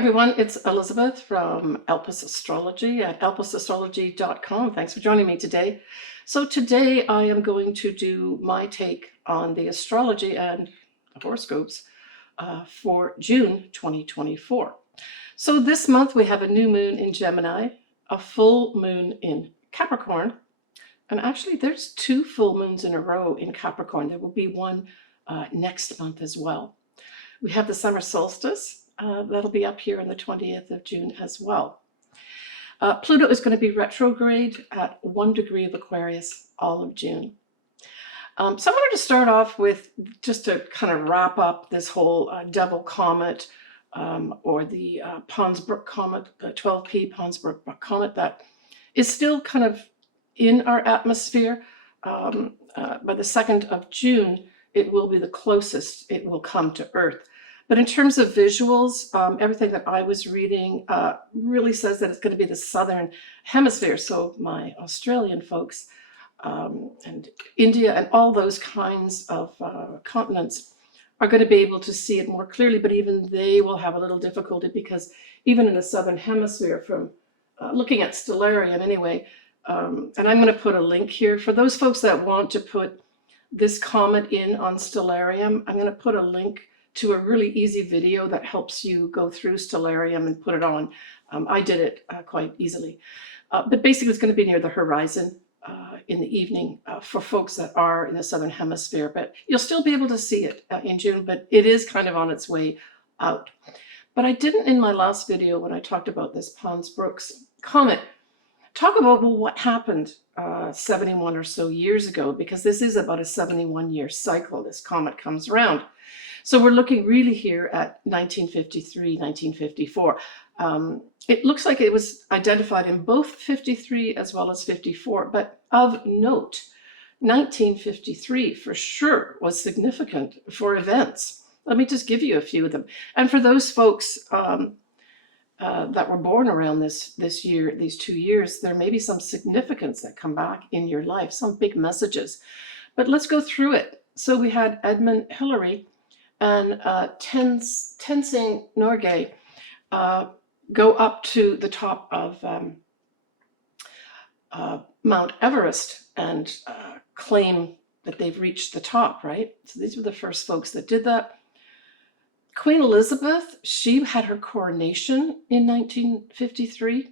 everyone, it's Elizabeth from Elpis Astrology at elpisastrology.com. Thanks for joining me today. So today I am going to do my take on the astrology and the horoscopes for June 2024. So this month we have a new moon in Gemini, a full moon in Capricorn, and actually there's two full moons in a row in Capricorn. There will be one next month as well. We have the summer solstice. That'll be up here on the 20th of June as well. Pluto is going to be retrograde at 1 degree of Aquarius all of June. So I wanted to start off with, just to kind of wrap up this whole devil comet or the Pons Brooks comet, the 12P Pons Brooks comet that is still kind of in our atmosphere. By the 2nd of June, it will be the closest it will come to Earth. But in terms of visuals, everything that I was reading really says that it's going to be the Southern Hemisphere. So my Australian folks and India and all those kinds of continents are going to be able to see it more clearly, but even they will have a little difficulty because even in the Southern Hemisphere, from looking at stellarium anyway, and I'm going to put a link here for those folks that want to put this comet in on stellarium. I'm going to put a link to a really easy video that helps you go through stellarium and put it on. I did it quite easily. But basically it's going to be near the horizon in the evening for folks that are in the Southern Hemisphere. But you'll still be able to see it in June, but it is kind of on its way out. But I didn't in my last video, when I talked about this Pons Brooks comet, talk about, well, what happened 71 or so years ago, because this is about a 71-year cycle. This comet comes around. So we're looking really here at 1953, 1954. It looks like it was identified in both 53 as well as 54, but of note, 1953 for sure was significant for events. Let me just give you a few of them. And for those folks that were born around this year, these 2 years, there may be some significance that come back in your life, some big messages. But let's go through it. So we had Edmund Hillary and Tenzing Norgay go up to the top of Mount Everest and claim that they've reached the top, right? So these were the first folks that did that. Queen Elizabeth, she had her coronation in 1953.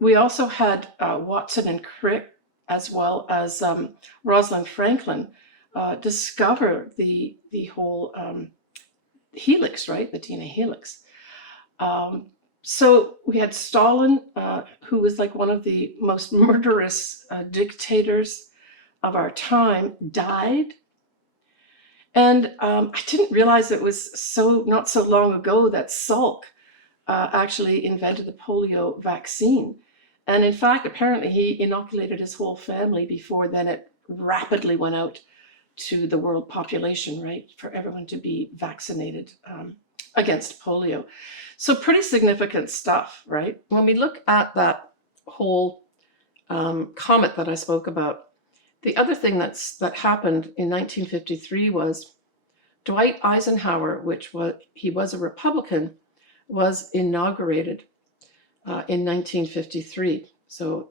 We also had Watson and Crick, as well as Rosalind Franklin, discover the whole helix, right? The DNA helix. So we had Stalin, who was like one of the most murderous dictators of our time, died. And I didn't realize it was not so long ago that Salk actually invented the polio vaccine. And in fact, apparently he inoculated his whole family before then it rapidly went out to the world population, right? For everyone to be vaccinated against polio. So pretty significant stuff, right? When we look at that whole comet that I spoke about, the other thing that happened in 1953 was Dwight Eisenhower, he was a Republican, was inaugurated in 1953. So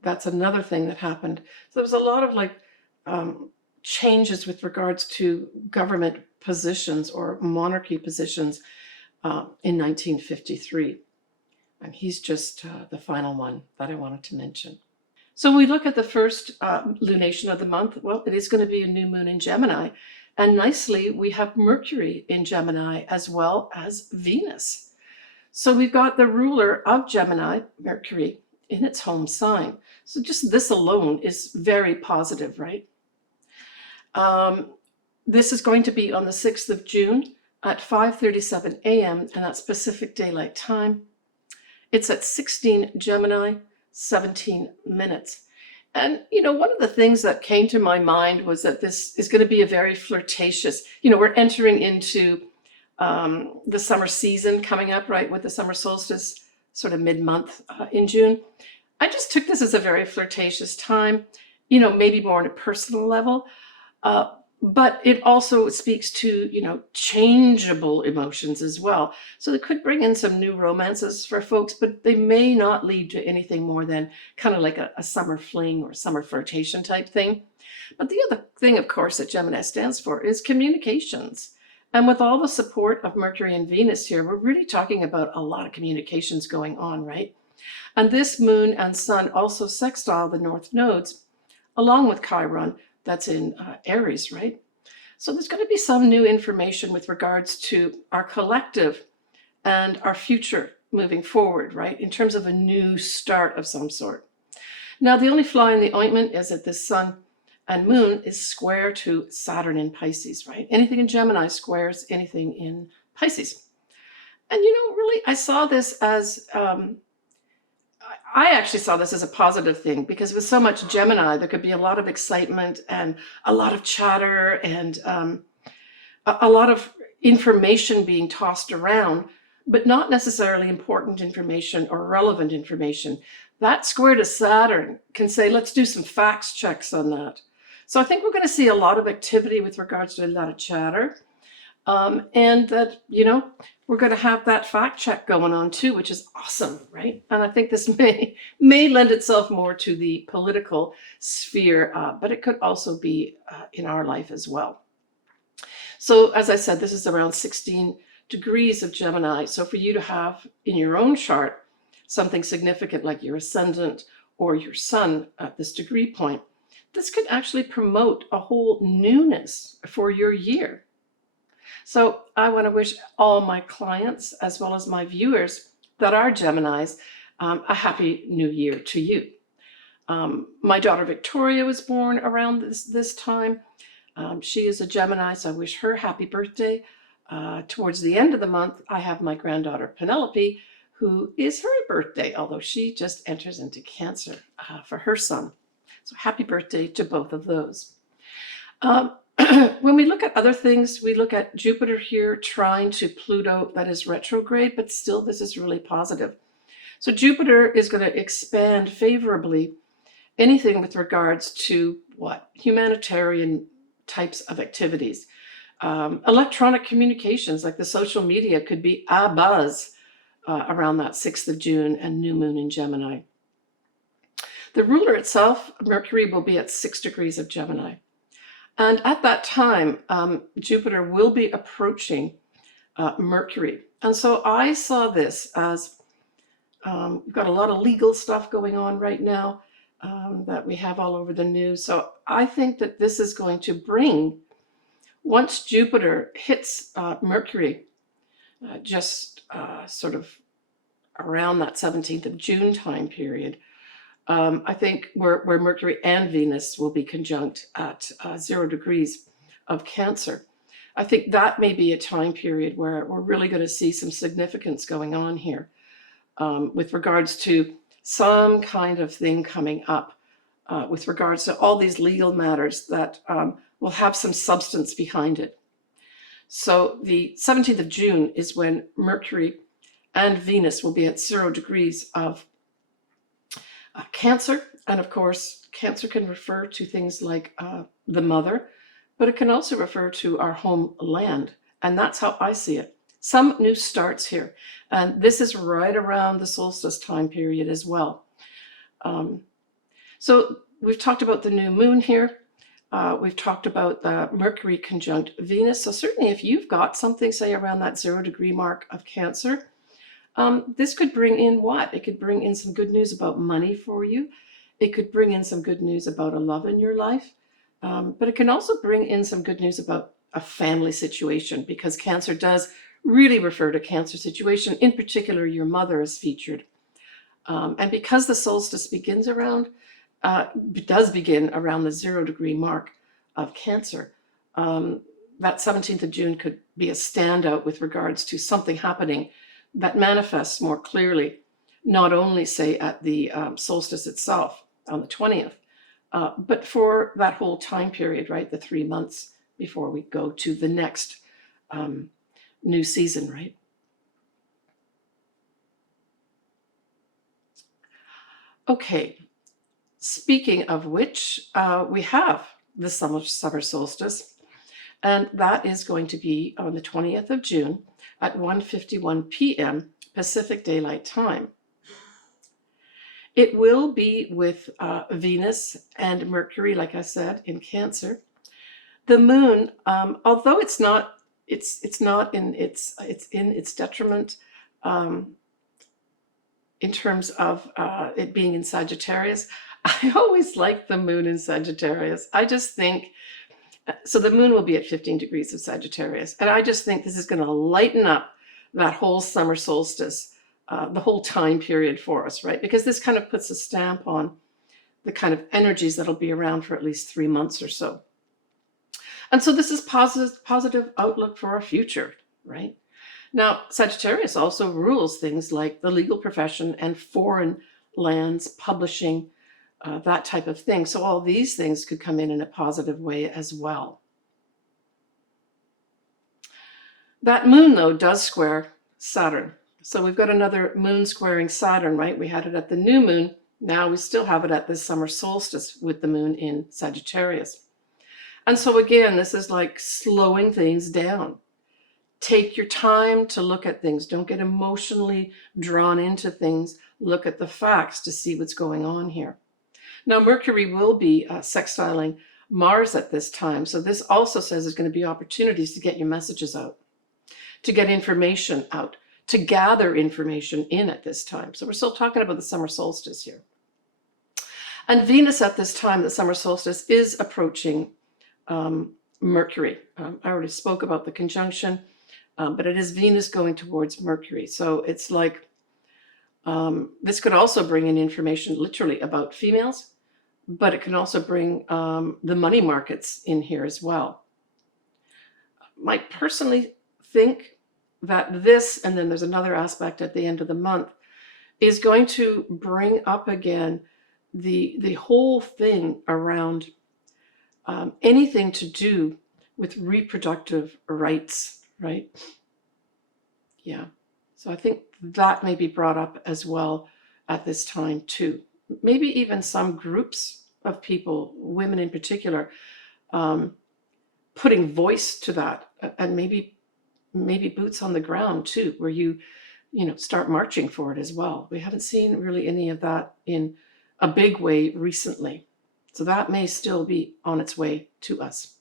that's another thing that happened. So there was a lot of changes with regards to government positions or monarchy positions in 1953. And he's just the final one that I wanted to mention. So when we look at the first lunation of the month, well, it is going to be a new moon in Gemini. And nicely, we have Mercury in Gemini as well as Venus. So we've got the ruler of Gemini, Mercury, in its home sign. So just this alone is very positive, right? This is going to be on the 6th of June at 5:37 a.m. and that's Pacific Daylight Time. It's at 16 Gemini, 17 minutes. And, one of the things that came to my mind was that this is going to be a very flirtatious, we're entering into the summer season coming up, right, with the summer solstice, sort of mid-month in June. I just took this as a very flirtatious time, maybe more on a personal level. But it also speaks to, changeable emotions as well. So it could bring in some new romances for folks, but they may not lead to anything more than kind of like a summer fling or summer flirtation type thing. But the other thing, of course, that Gemini stands for is communications. And with all the support of Mercury and Venus here, we're really talking about a lot of communications going on, right? And this moon and sun also sextile the north nodes, along with Chiron, that's in Aries, right? So there's going to be some new information with regards to our collective and our future moving forward, right? In terms of a new start of some sort. Now, the only fly in the ointment is that this sun and moon is square to Saturn in Pisces, right? Anything in Gemini squares anything in Pisces. And really, I saw this as I actually saw this as a positive thing, because with so much Gemini, there could be a lot of excitement and a lot of chatter and a lot of information being tossed around, but not necessarily important information or relevant information. That square to Saturn can say, let's do some facts checks on that. So I think we're going to see a lot of activity with regards to a lot of chatter. And that, we're going to have that fact check going on too, which is awesome, right? And I think this may lend itself more to the political sphere, but it could also be in our life as well. So as I said, this is around 16 degrees of Gemini. So for you to have in your own chart something significant like your ascendant or your sun at this degree point, this could actually promote a whole newness for your year. So I want to wish all my clients, as well as my viewers that are Geminis, a happy new year to you. My daughter Victoria was born around this time. She is a Gemini, so I wish her happy birthday. Towards the end of the month, I have my granddaughter Penelope, who is her birthday, although she just enters into Cancer for her son. So happy birthday to both of those. When we look at other things, we look at Jupiter here trying to Pluto, that is retrograde, but still this is really positive. So Jupiter is going to expand favorably anything with regards to what? Humanitarian types of activities. Electronic communications, like the social media, could be abuzz around that 6th of June and new moon in Gemini. The ruler itself, Mercury, will be at 6 degrees of Gemini. And at that time, Jupiter will be approaching Mercury. And so I saw this as we've got a lot of legal stuff going on right now that we have all over the news. So I think that this is going to bring, once Jupiter hits Mercury, just sort of around that 17th of June time period, I think where Mercury and Venus will be conjunct at 0 degrees of Cancer. I think that may be a time period where we're really going to see some significance going on here with regards to some kind of thing coming up with regards to all these legal matters that will have some substance behind it. So the 17th of June is when Mercury and Venus will be at 0 degrees of Cancer. And of course, Cancer can refer to things like the mother, but it can also refer to our homeland. And that's how I see it. Some new starts here. And this is right around the solstice time period as well. So we've talked about the new moon here. We've talked about the Mercury conjunct Venus. So certainly if you've got something, say, around that 0 degree mark of Cancer, this could bring in what? It could bring in some good news about money for you. It could bring in some good news about a love in your life. But it can also bring in some good news about a family situation, because Cancer does really refer to Cancer situation. In particular, your mother is featured. And because the solstice does begin around the 0 degree mark of Cancer, that 17th of June could be a standout with regards to something happening that manifests more clearly, not only, say, at the solstice itself on the 20th, but for that whole time period, right? The 3 months before we go to the next new season, right? Okay, speaking of which, we have the summer solstice. And that is going to be on the 20th of June at 1:51 p.m. Pacific Daylight Time. It will be with Venus and Mercury, like I said, in Cancer. The moon, although it's not in its detriment in terms of it being in Sagittarius. I always like the moon in Sagittarius. I just think so. The moon will be at 15 degrees of Sagittarius, and I just think this is going to lighten up that whole summer solstice, the whole time period for us, right? Because this kind of puts a stamp on the kind of energies that'll be around for at least 3 months or so. And so this is positive outlook for our future, right? Now, Sagittarius also rules things like the legal profession and foreign lands, publishing, that type of thing. So all these things could come in a positive way as well. That moon, though, does square Saturn. So we've got another moon squaring Saturn, right? We had it at the new moon. Now we still have it at the summer solstice with the moon in Sagittarius. And so again, this is like slowing things down. Take your time to look at things. Don't get emotionally drawn into things. Look at the facts to see what's going on here. Now, Mercury will be sextiling Mars at this time. So this also says there's going to be opportunities to get your messages out, to get information out, to gather information in at this time. So we're still talking about the summer solstice here. And Venus at this time, the summer solstice, is approaching Mercury. I already spoke about the conjunction, but it is Venus going towards Mercury. So it's like this could also bring in information literally about females, but it can also bring the money markets in here as well. I personally think that this, and then there's another aspect at the end of the month, is going to bring up again the whole thing around anything to do with reproductive rights, right? Yeah. So I think that may be brought up as well at this time too. Maybe even some groups of people, women in particular, putting voice to that, and maybe boots on the ground too, where you start marching for it as well. We haven't seen really any of that in a big way recently. So that may still be on its way to us.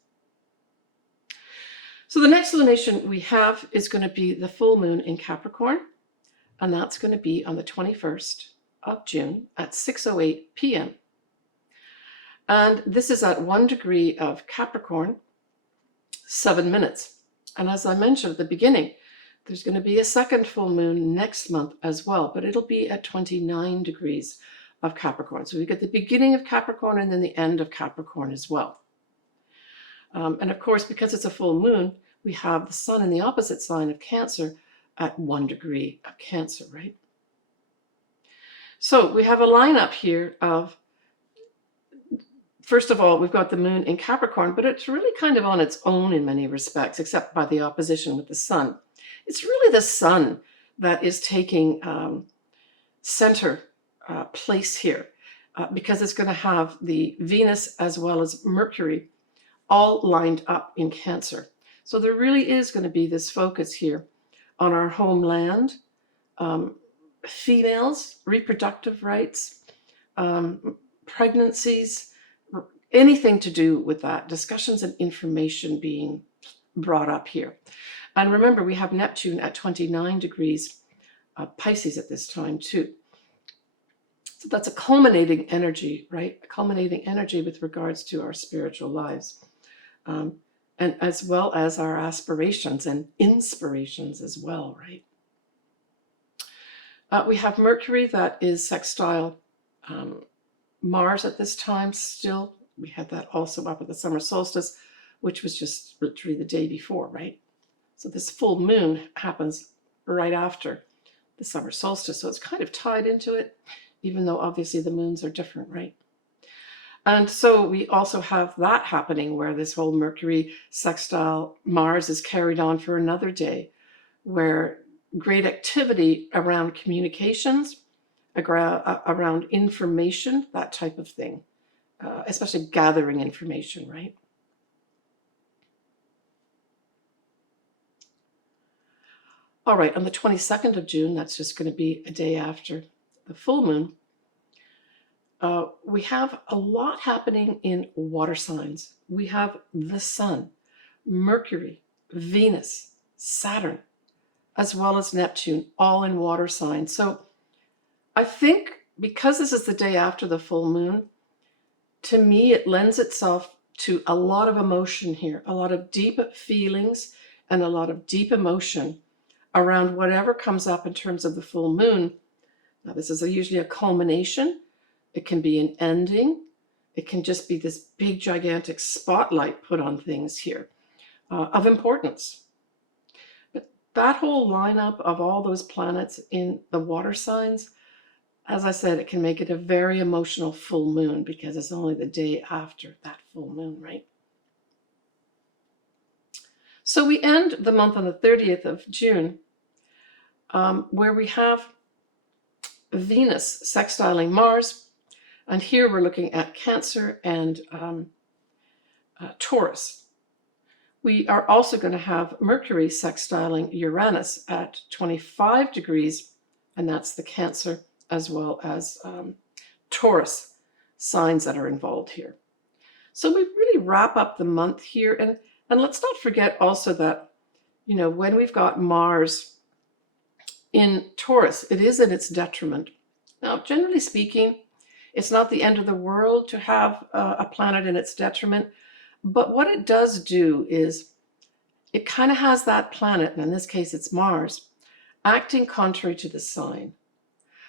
So the next lunation we have is going to be the full moon in Capricorn, and that's going to be on the 21st of June at 6:08 p.m. And this is at 1 degree of Capricorn, 7 minutes. And as I mentioned at the beginning, there's going to be a second full moon next month as well, but it'll be at 29 degrees of Capricorn. So we get the beginning of Capricorn and then the end of Capricorn as well. And of course, because it's a full moon, we have the sun in the opposite sign of Cancer at 1 degree of Cancer, right? So we have a lineup here of, first of all, we've got the moon in Capricorn, but it's really kind of on its own in many respects, except by the opposition with the sun. It's really the sun that is taking center place here, because it's going to have the Venus as well as Mercury all lined up in Cancer. So there really is going to be this focus here on our homeland, females, reproductive rights, pregnancies, anything to do with that, discussions and information being brought up here. And remember, we have Neptune at 29 degrees Pisces at this time too. So that's a culminating energy, right? A culminating energy with regards to our spiritual lives, and as well as our aspirations and inspirations as well, right? We have Mercury that is sextile Mars at this time still. We had that also up at the summer solstice, which was just literally the day before, right? So this full moon happens right after the summer solstice. So it's kind of tied into it, even though obviously the moons are different, right? And so we also have that happening where this whole Mercury sextile Mars is carried on for another day, where great activity around communications, around information, that type of thing, especially gathering information, right? All right, on the 22nd of June, that's just going to be a day after the full moon, we have a lot happening in water signs. We have the Sun, Mercury, Venus, Saturn, as well as Neptune, all in water signs. So I think because this is the day after the full moon, to me, it lends itself to a lot of emotion here, a lot of deep feelings and a lot of deep emotion around whatever comes up in terms of the full moon. Now, this is usually a culmination. It can be an ending. It can just be this big, gigantic spotlight put on things here of importance. But that whole lineup of all those planets in the water signs, as I said, it can make it a very emotional full moon because it's only the day after that full moon, right? So we end the month on the 30th of June, where we have Venus sextiling Mars. And here we're looking at Cancer and Taurus. We are also going to have Mercury sextiling Uranus at 25 degrees, and that's the Cancer as well as Taurus signs that are involved here. So we really wrap up the month here. And let's not forget also that, you know, when we've got Mars in Taurus, it is in its detriment. Now, generally speaking, it's not the end of the world to have a planet in its detriment. But what it does do is it kind of has that planet, and in this case it's Mars, acting contrary to the sign.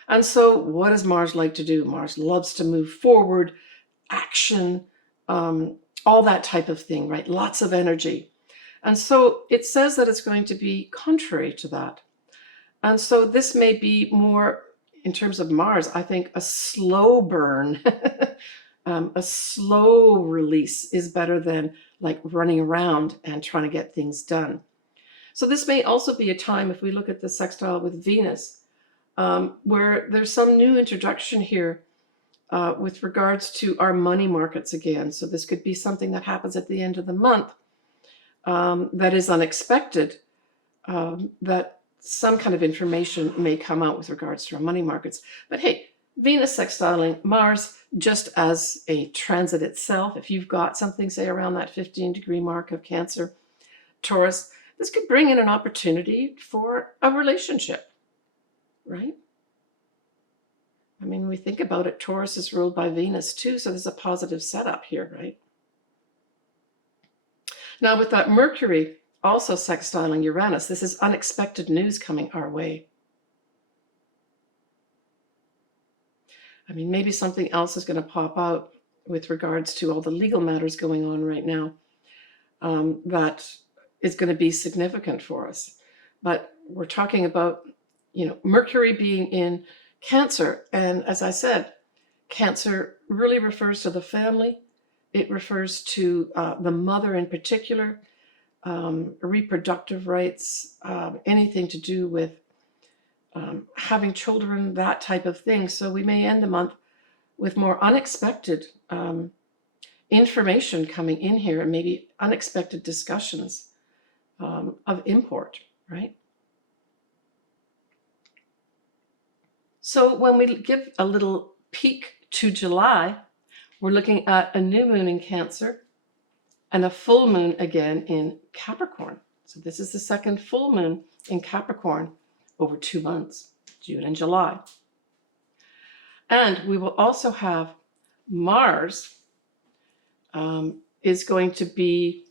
And so what does Mars like to do? Mars loves to move forward, action, all that type of thing, right? Lots of energy. And so it says that it's going to be contrary to that. And so this may be more, in terms of Mars, I think a slow burn, a slow release is better than like running around and trying to get things done. So this may also be a time, if we look at the sextile with Venus, where there's some new introduction here with regards to our money markets again. So this could be something that happens at the end of the month that is unexpected, that some kind of information may come out with regards to our money markets. But hey, Venus sextiling Mars, just as a transit itself, if you've got something, say, around that 15-degree mark of Cancer, Taurus, this could bring in an opportunity for a relationship, right? I mean, when we think about it, Taurus is ruled by Venus too, so there's a positive setup here, right? Now, with that Mercury also sextiling Uranus, this is unexpected news coming our way. I mean, maybe something else is going to pop out with regards to all the legal matters going on right now that is going to be significant for us. But we're talking about, you know, Mercury being in Cancer. And as I said, Cancer really refers to the family. It refers to the mother in particular, reproductive rights, anything to do with having children, that type of thing. So we may end the month with more unexpected information coming in here, and maybe unexpected discussions of import, right? So when we give a little peek to July, we're looking at a new moon in Cancer and a full moon again in Capricorn. So this is the second full moon in Capricorn over 2 months, June and July. And we will also have Mars is going to be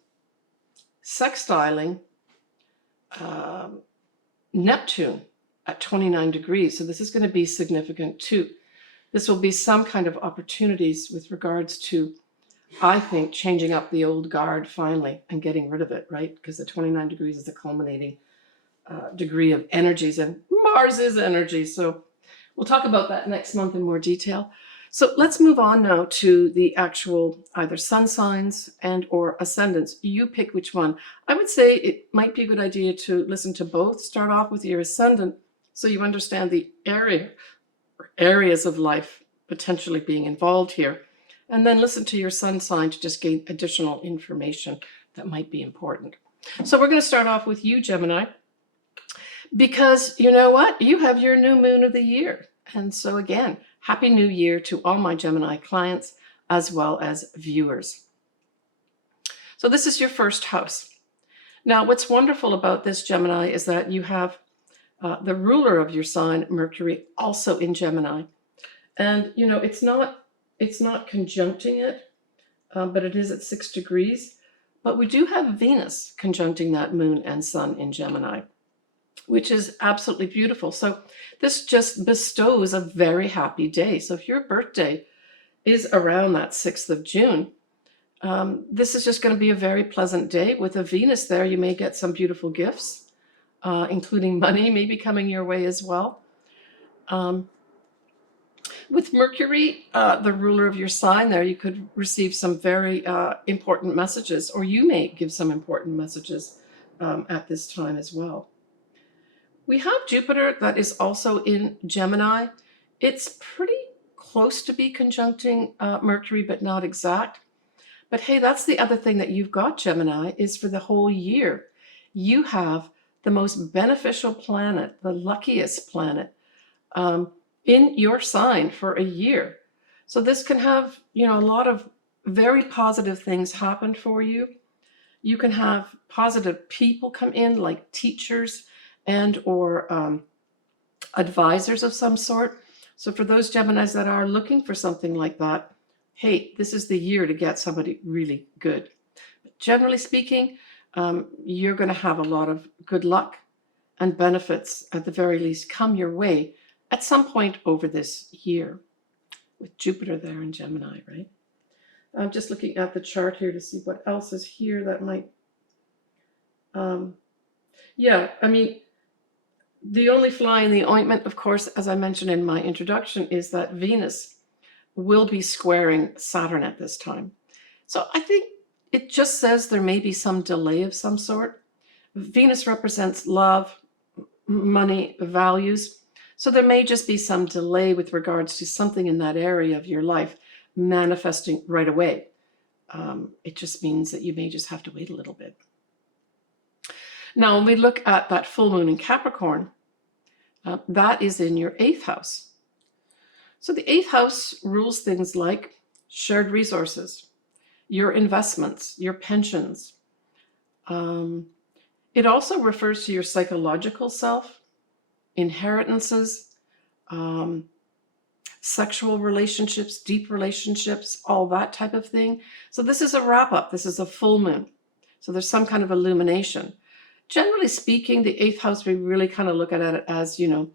sextiling Neptune at 29 degrees. So this is going to be significant too. This will be some kind of opportunities with regards to, I think, changing up the old guard finally and getting rid of it, right? Because the 29 degrees is the culminating degree of energies, and Mars is energy. So we'll talk about that next month in more detail. So let's move on now to the actual either sun signs and or ascendants. You pick which one. I would say it might be a good idea to listen to both. Start off with your ascendant so you understand the areas of life potentially being involved here. And then listen to your sun sign to just gain additional information that might be important. So we're going to start off with you, Gemini. Because you know what? You have your new moon of the year. And so again, Happy New Year to all my Gemini clients as well as viewers. So this is your first house. Now, what's wonderful about this, Gemini, is that you have the ruler of your sign, Mercury, also in Gemini. And, you know, it's not conjuncting it, but it is at 6 degrees. But we do have Venus conjuncting that moon and sun in Gemini, which is absolutely beautiful. So this just bestows a very happy day. So if your birthday is around that 6th of June, this is just going to be a very pleasant day. With a Venus there, you may get some beautiful gifts, including money maybe coming your way as well. With Mercury, the ruler of your sign there, you could receive some very important messages, or you may give some important messages at this time as well. We have Jupiter that is also in Gemini. It's pretty close to be conjuncting Mercury, but not exact. But hey, that's the other thing that you've got, Gemini, is for the whole year. You have the most beneficial planet, the luckiest planet, in your sign for a year. So this can have, you know, a lot of very positive things happen for you. You can have positive people come in, like teachers and or advisors of some sort. So for those Geminis that are looking for something like that, hey, this is the year to get somebody really good. But generally speaking, you're going to have a lot of good luck and benefits, at the very least, come your way at some point over this year, with Jupiter there in Gemini, right? I'm just looking at the chart here to see what else is here that might... yeah, I mean, the only fly in the ointment, of course, as I mentioned in my introduction, is that Venus will be squaring Saturn at this time. So I think it just says there may be some delay of some sort. Venus represents love, money, values. So there may just be some delay with regards to something in that area of your life manifesting right away. It just means that you may just have to wait a little bit. Now, when we look at that full moon in Capricorn, that is in your 8th house. So the 8th house rules things like shared resources, your investments, your pensions. It also refers to your psychological self, inheritances, sexual relationships, deep relationships, all that type of thing. So this is a wrap up. This is a full moon. So there's some kind of illumination. Generally speaking, the 8th house, we really kind of look at it as, you know,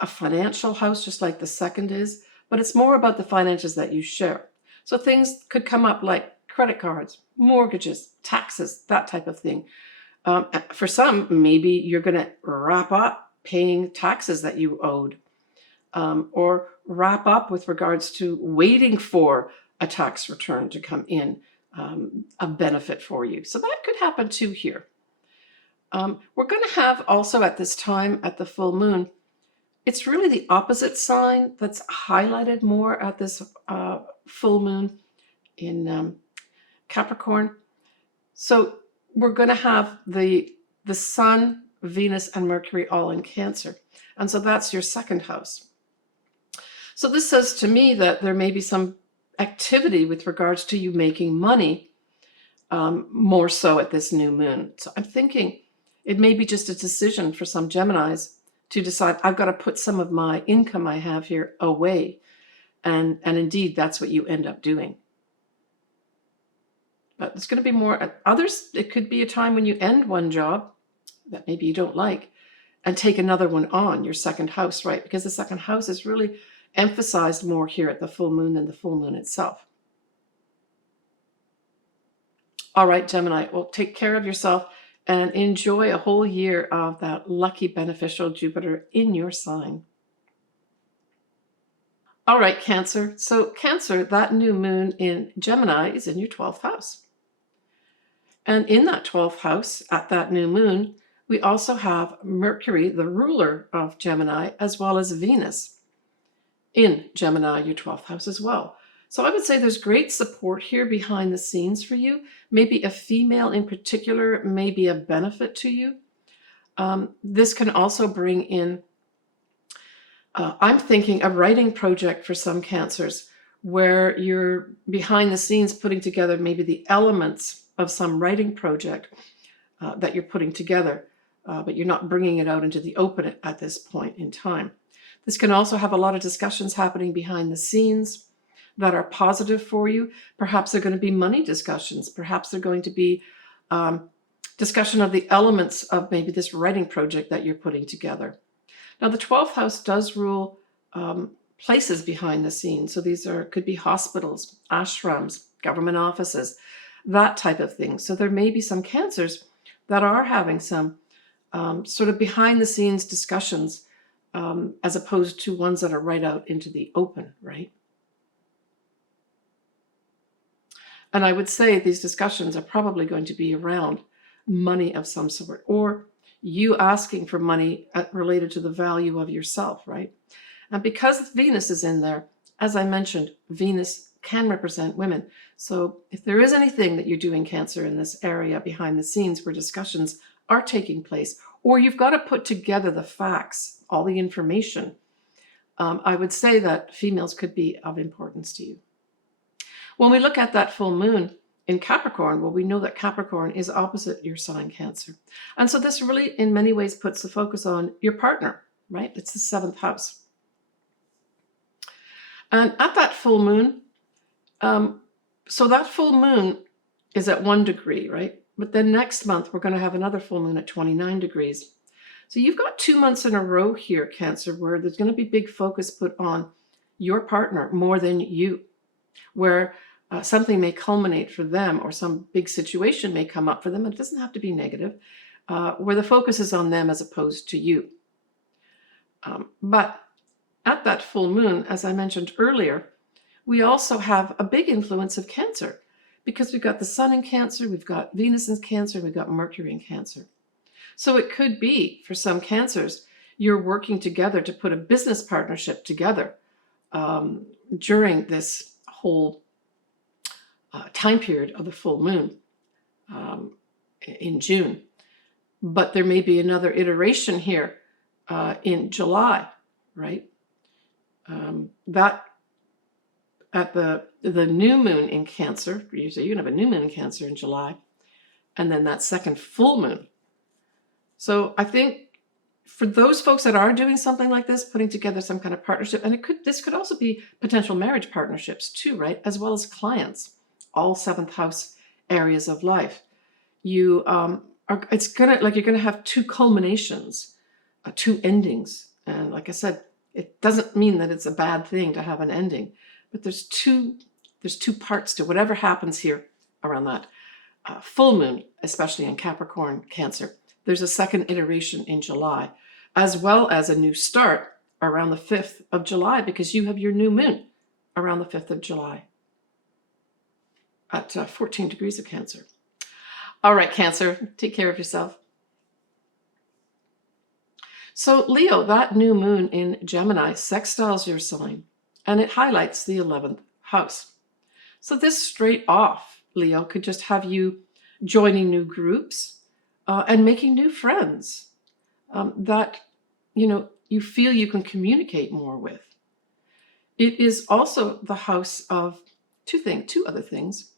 a financial house, just like the 2nd is, but it's more about the finances that you share. So things could come up like credit cards, mortgages, taxes, that type of thing. For some, maybe you're going to wrap up paying taxes that you owed, or wrap up with regards to waiting for a tax return to come in, a benefit for you. So that could happen too here. We're going to have also at this time, at the full moon, it's really the opposite sign that's highlighted more at this full moon in Capricorn. So we're going to have the Sun, Venus, and Mercury all in Cancer. And so that's your 2nd house. So this says to me that there may be some activity with regards to you making money, more so at this new moon. So I'm thinking it may be just a decision for some Geminis to decide, I've got to put some of my income I have here away. And indeed, that's what you end up doing. But there's going to be more. Others, it could be a time when you end one job that maybe you don't like and take another one on, your 2nd house, right? Because the 2nd house is really emphasized more here at the full moon than the full moon itself. All right, Gemini, well, take care of yourself and enjoy a whole year of that lucky, beneficial Jupiter in your sign. All right, Cancer. So Cancer, that new moon in Gemini is in your 12th house. And in that 12th house, at that new moon, we also have Mercury, the ruler of Gemini, as well as Venus in Gemini, your 12th house as well. So I would say there's great support here behind the scenes for you. Maybe a female in particular may be a benefit to you. This can also bring in, I'm thinking, a writing project for some Cancers where you're behind the scenes putting together maybe the elements of some writing project that you're putting together, but you're not bringing it out into the open at this point in time. This can also have a lot of discussions happening behind the scenes that are positive for you. Perhaps they're going to be money discussions. Perhaps they're going to be discussion of the elements of maybe this writing project that you're putting together. Now, the 12th house does rule places behind the scenes. So these could be hospitals, ashrams, government offices, that type of thing. So there may be some Cancers that are having some sort of behind the scenes discussions as opposed to ones that are right out into the open, right? And I would say these discussions are probably going to be around money of some sort, or you asking for money related to the value of yourself, right? And because Venus is in there, as I mentioned, Venus can represent women. So if there is anything that you're doing, Cancer, in this area behind the scenes where discussions are taking place, or you've got to put together the facts, all the information, I would say that females could be of importance to you. When we look at that full moon in Capricorn, well, we know that Capricorn is opposite your sign, Cancer. And so this really, in many ways, puts the focus on your partner, right? It's the 7th house. And at that full moon, so that full moon is at 1 degree, right? But then next month, we're going to have another full moon at 29 degrees. So you've got 2 months in a row here, Cancer, where there's going to be big focus put on your partner more than you, where something may culminate for them or some big situation may come up for them. It doesn't have to be negative, where the focus is on them as opposed to you. But at that full moon, as I mentioned earlier, we also have a big influence of Cancer because we've got the Sun in Cancer, we've got Venus in Cancer, we've got Mercury in Cancer. So it could be, for some Cancers, you're working together to put a business partnership together during this whole time period of the full moon in June. But there may be another iteration here in July, right? That at the new moon in Cancer, usually you're going to have a new moon in Cancer in July, and then that second full moon. So I think for those folks that are doing something like this, putting together some kind of partnership, and this could also be potential marriage partnerships too, right? As well as clients, all 7th house areas of life. You it's gonna, like, you're gonna have 2 culminations, 2 endings. And like I said, it doesn't mean that it's a bad thing to have an ending, but there's two parts to whatever happens here around that full moon, especially in Capricorn, Cancer. There's a second iteration in July, as well as a new start around the 5th of July, because you have your new moon around the 5th of July at 14 degrees of Cancer. All right, Cancer, take care of yourself. So Leo, that new moon in Gemini sextiles your sign, and it highlights the 11th house. So this straight off, Leo, could just have you joining new groups and making new friends that you feel you can communicate more with. It is also the house of two other things: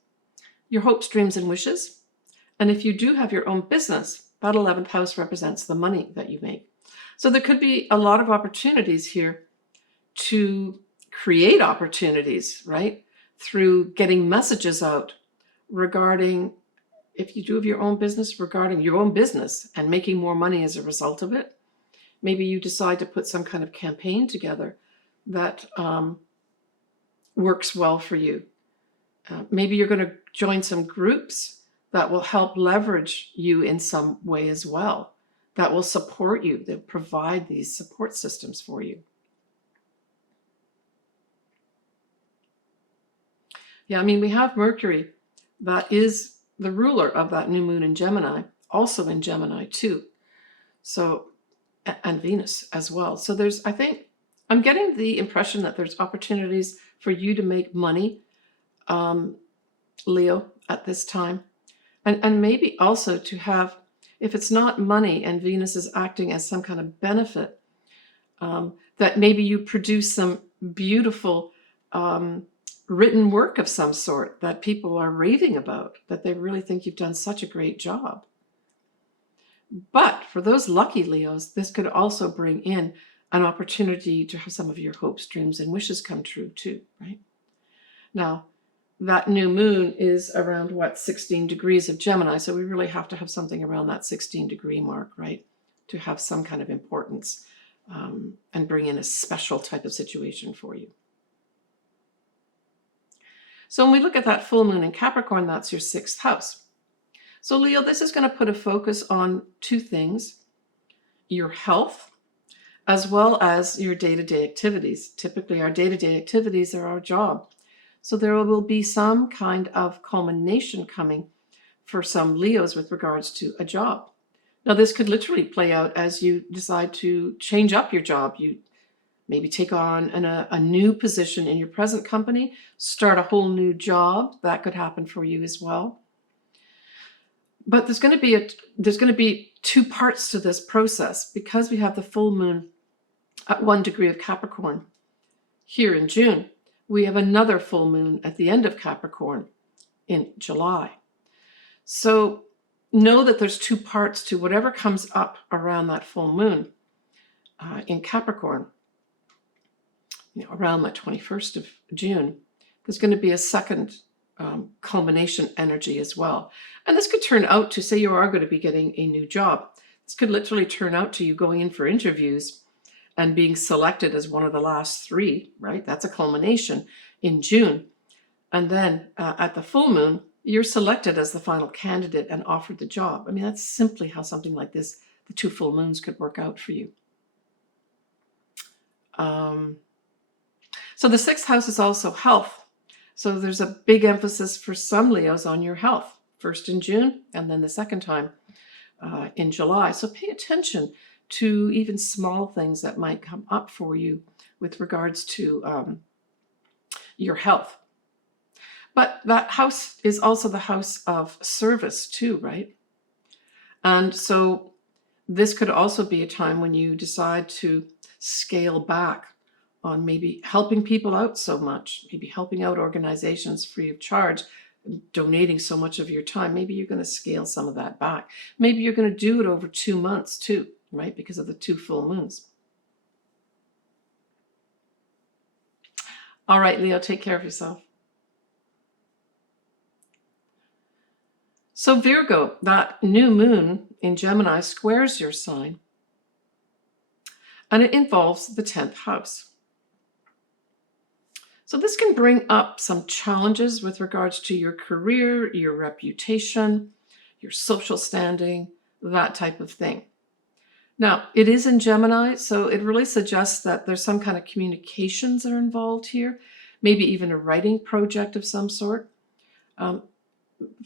your hopes, dreams, and wishes. And if you do have your own business, that 11th house represents the money that you make. So there could be a lot of opportunities here to create opportunities, right? Through getting messages out regarding, if you do have your own business, regarding your own business and making more money as a result of it. Maybe you decide to put some kind of campaign together that works well for you. Maybe you're going to join some groups that will help leverage you in some way as well, that will support you, that provide these support systems for you. Yeah, I mean, we have Mercury, that is the ruler of that new moon in Gemini, also in Gemini too. So, and Venus as well. So I think I'm getting the impression that there's opportunities for you to make money, Leo, at this time. And maybe also to have, if it's not money and Venus is acting as some kind of benefit, that maybe you produce some beautiful written work of some sort that people are raving about, that they really think you've done such a great job. But for those lucky Leos, this could also bring in an opportunity to have some of your hopes, dreams, and wishes come true too, right? Now, that new moon is around, 16 degrees of Gemini, so we really have to have something around that 16-degree mark, right, to have some kind of importance and bring in a special type of situation for you. So when we look at that full moon in Capricorn, that's your 6th house. So Leo, this is going to put a focus on two things: your health, as well as your day-to-day activities. Typically, our day-to-day activities are our job. So there will be some kind of culmination coming for some Leos with regards to a job. Now, this could literally play out as you decide to change up your job. You maybe take on a new position in your present company, start a whole new job. That could happen for you as well. But there's going to be two parts to this process, because we have the full moon at 1 degree of Capricorn here in June. We have another full moon at the end of Capricorn in July. So know that there's two parts to whatever comes up around that full moon in Capricorn. Around that 21st of June, there's going to be a second culmination energy as well. And this could turn out to, say you are going to be getting a new job. This could literally turn out to you going in for interviews and being selected as one of the last 3, right? That's a culmination in June. And then at the full moon, you're selected as the final candidate and offered the job. I mean, that's simply how something like this, the 2 full moons, could work out for you. So the 6th house is also health. So there's a big emphasis for some Leos on your health, first in June and then the second time in July. So pay attention to even small things that might come up for you with regards to your health. But that house is also the house of service too, right? And so this could also be a time when you decide to scale back on maybe helping people out so much, maybe helping out organizations free of charge, donating so much of your time. Maybe you're going to scale some of that back. Maybe you're going to do it over 2 months too, right? Because of the 2 full moons. All right, Leo, take care of yourself. So Virgo, that new moon in Gemini squares your sign, and it involves the 10th house. So this can bring up some challenges with regards to your career, your reputation, your social standing, that type of thing. Now, it is in Gemini, so it really suggests that there's some kind of communications are involved here, maybe even a writing project of some sort.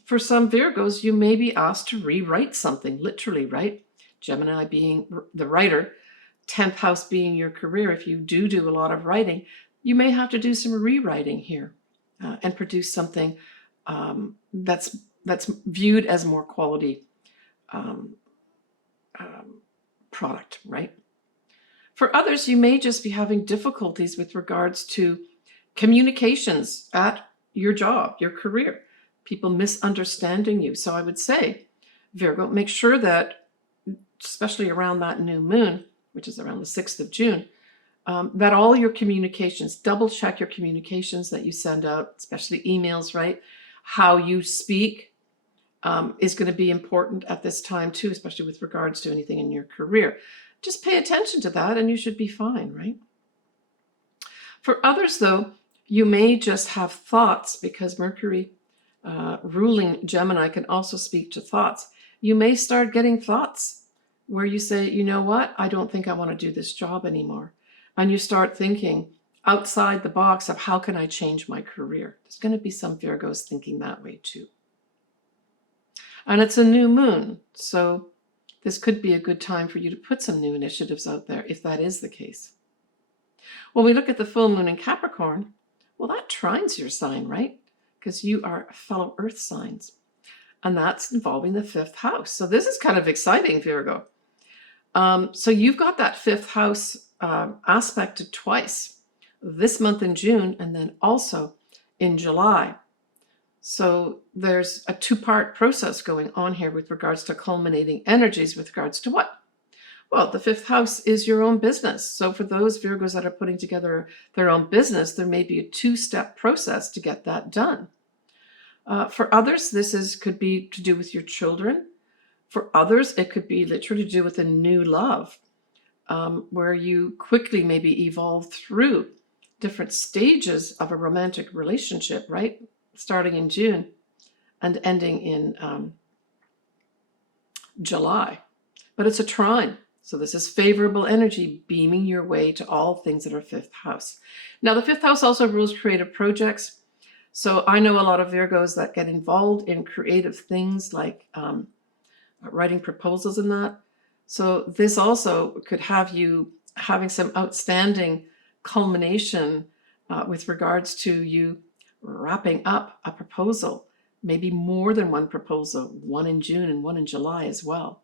For some Virgos, you may be asked to rewrite something, literally, right? Gemini being the writer, 10th house being your career. If you do a lot of writing, you may have to do some rewriting here and produce something that's viewed as more quality product, right? For others, you may just be having difficulties with regards to communications at your job, your career, people misunderstanding you. So I would say, Virgo, make sure that, especially around that new moon, which is around the 6th of June, that all your communications, double check your communications that you send out, especially emails, right? How you speak is going to be important at this time too, especially with regards to anything in your career. Just pay attention to that and you should be fine, right? For others though, you may just have thoughts, because Mercury ruling Gemini can also speak to thoughts. You may start getting thoughts where you say, you know what, I don't think I want to do this job anymore. And you start thinking outside the box of how can I change my career? There's going to be some Virgos thinking that way too. And it's a new moon, so this could be a good time for you to put some new initiatives out there if that is the case. When we look at the full moon in Capricorn, well, that trines your sign, right? Because you are fellow earth signs. and that's involving the fifth house. So this is kind of exciting, Virgo. So you've got that fifth house aspected twice, this month in June and then also in July. So there's a two-part process going on here with regards to culminating energies with regards to what? Well, the fifth house is your own business. So for those Virgos that are putting together their own business, there may be a two-step process to get that done. For others, could be to do with your children. For others, it could be literally to do with a new love, where you quickly maybe evolve through different stages of a romantic relationship, right? Starting in June and ending in July. But it's a trine. So this is favorable energy beaming your way to all things that are fifth house. Now, the fifth house also rules creative projects. So I know a lot of Virgos that get involved in creative things like writing proposals and that. So this also could have you having some outstanding culmination with regards to you wrapping up a proposal, maybe more than one proposal, one in June and one in July as well.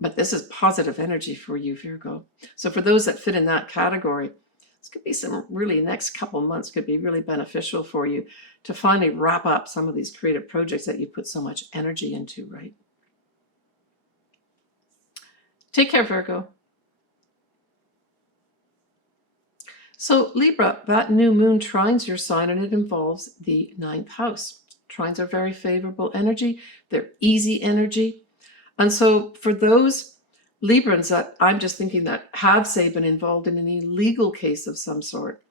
But this is positive energy for you, Virgo. So for those that fit in that category, this could be some really, next couple months could be really beneficial for you to finally wrap up some of these creative projects that you put so much energy into, right? Take care, Virgo. So Libra, that new moon trines your sign and it involves the ninth house. Trines are very favorable energy. They're easy energy. And so for those Librans that I'm just thinking that have, say, been involved in any legal case of some sort,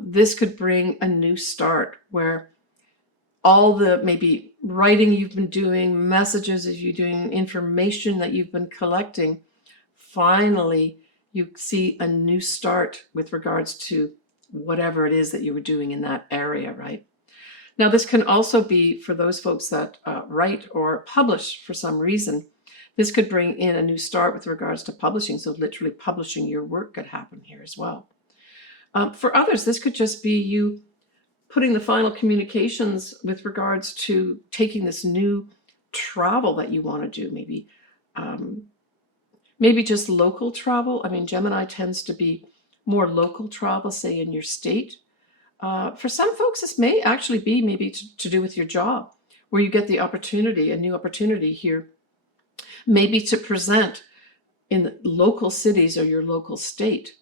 this could bring a new start where all the maybe writing you've been doing, messages that you're doing, information that you've been collecting, finally you see a new start with regards to whatever it is that you were doing in that area, right? Now, this can also be for those folks that write or publish for some reason. This could bring in a new start with regards to publishing. So literally publishing your work could happen here as well. For others, this could just be you putting the final communications with regards to taking this new travel that you want to do. Maybe just local travel. I mean, Gemini tends to be more local travel, say in your state. For some folks, this may actually be maybe to do with your job, where you get the opportunity, a new opportunity here, maybe to present in the local cities or your local state.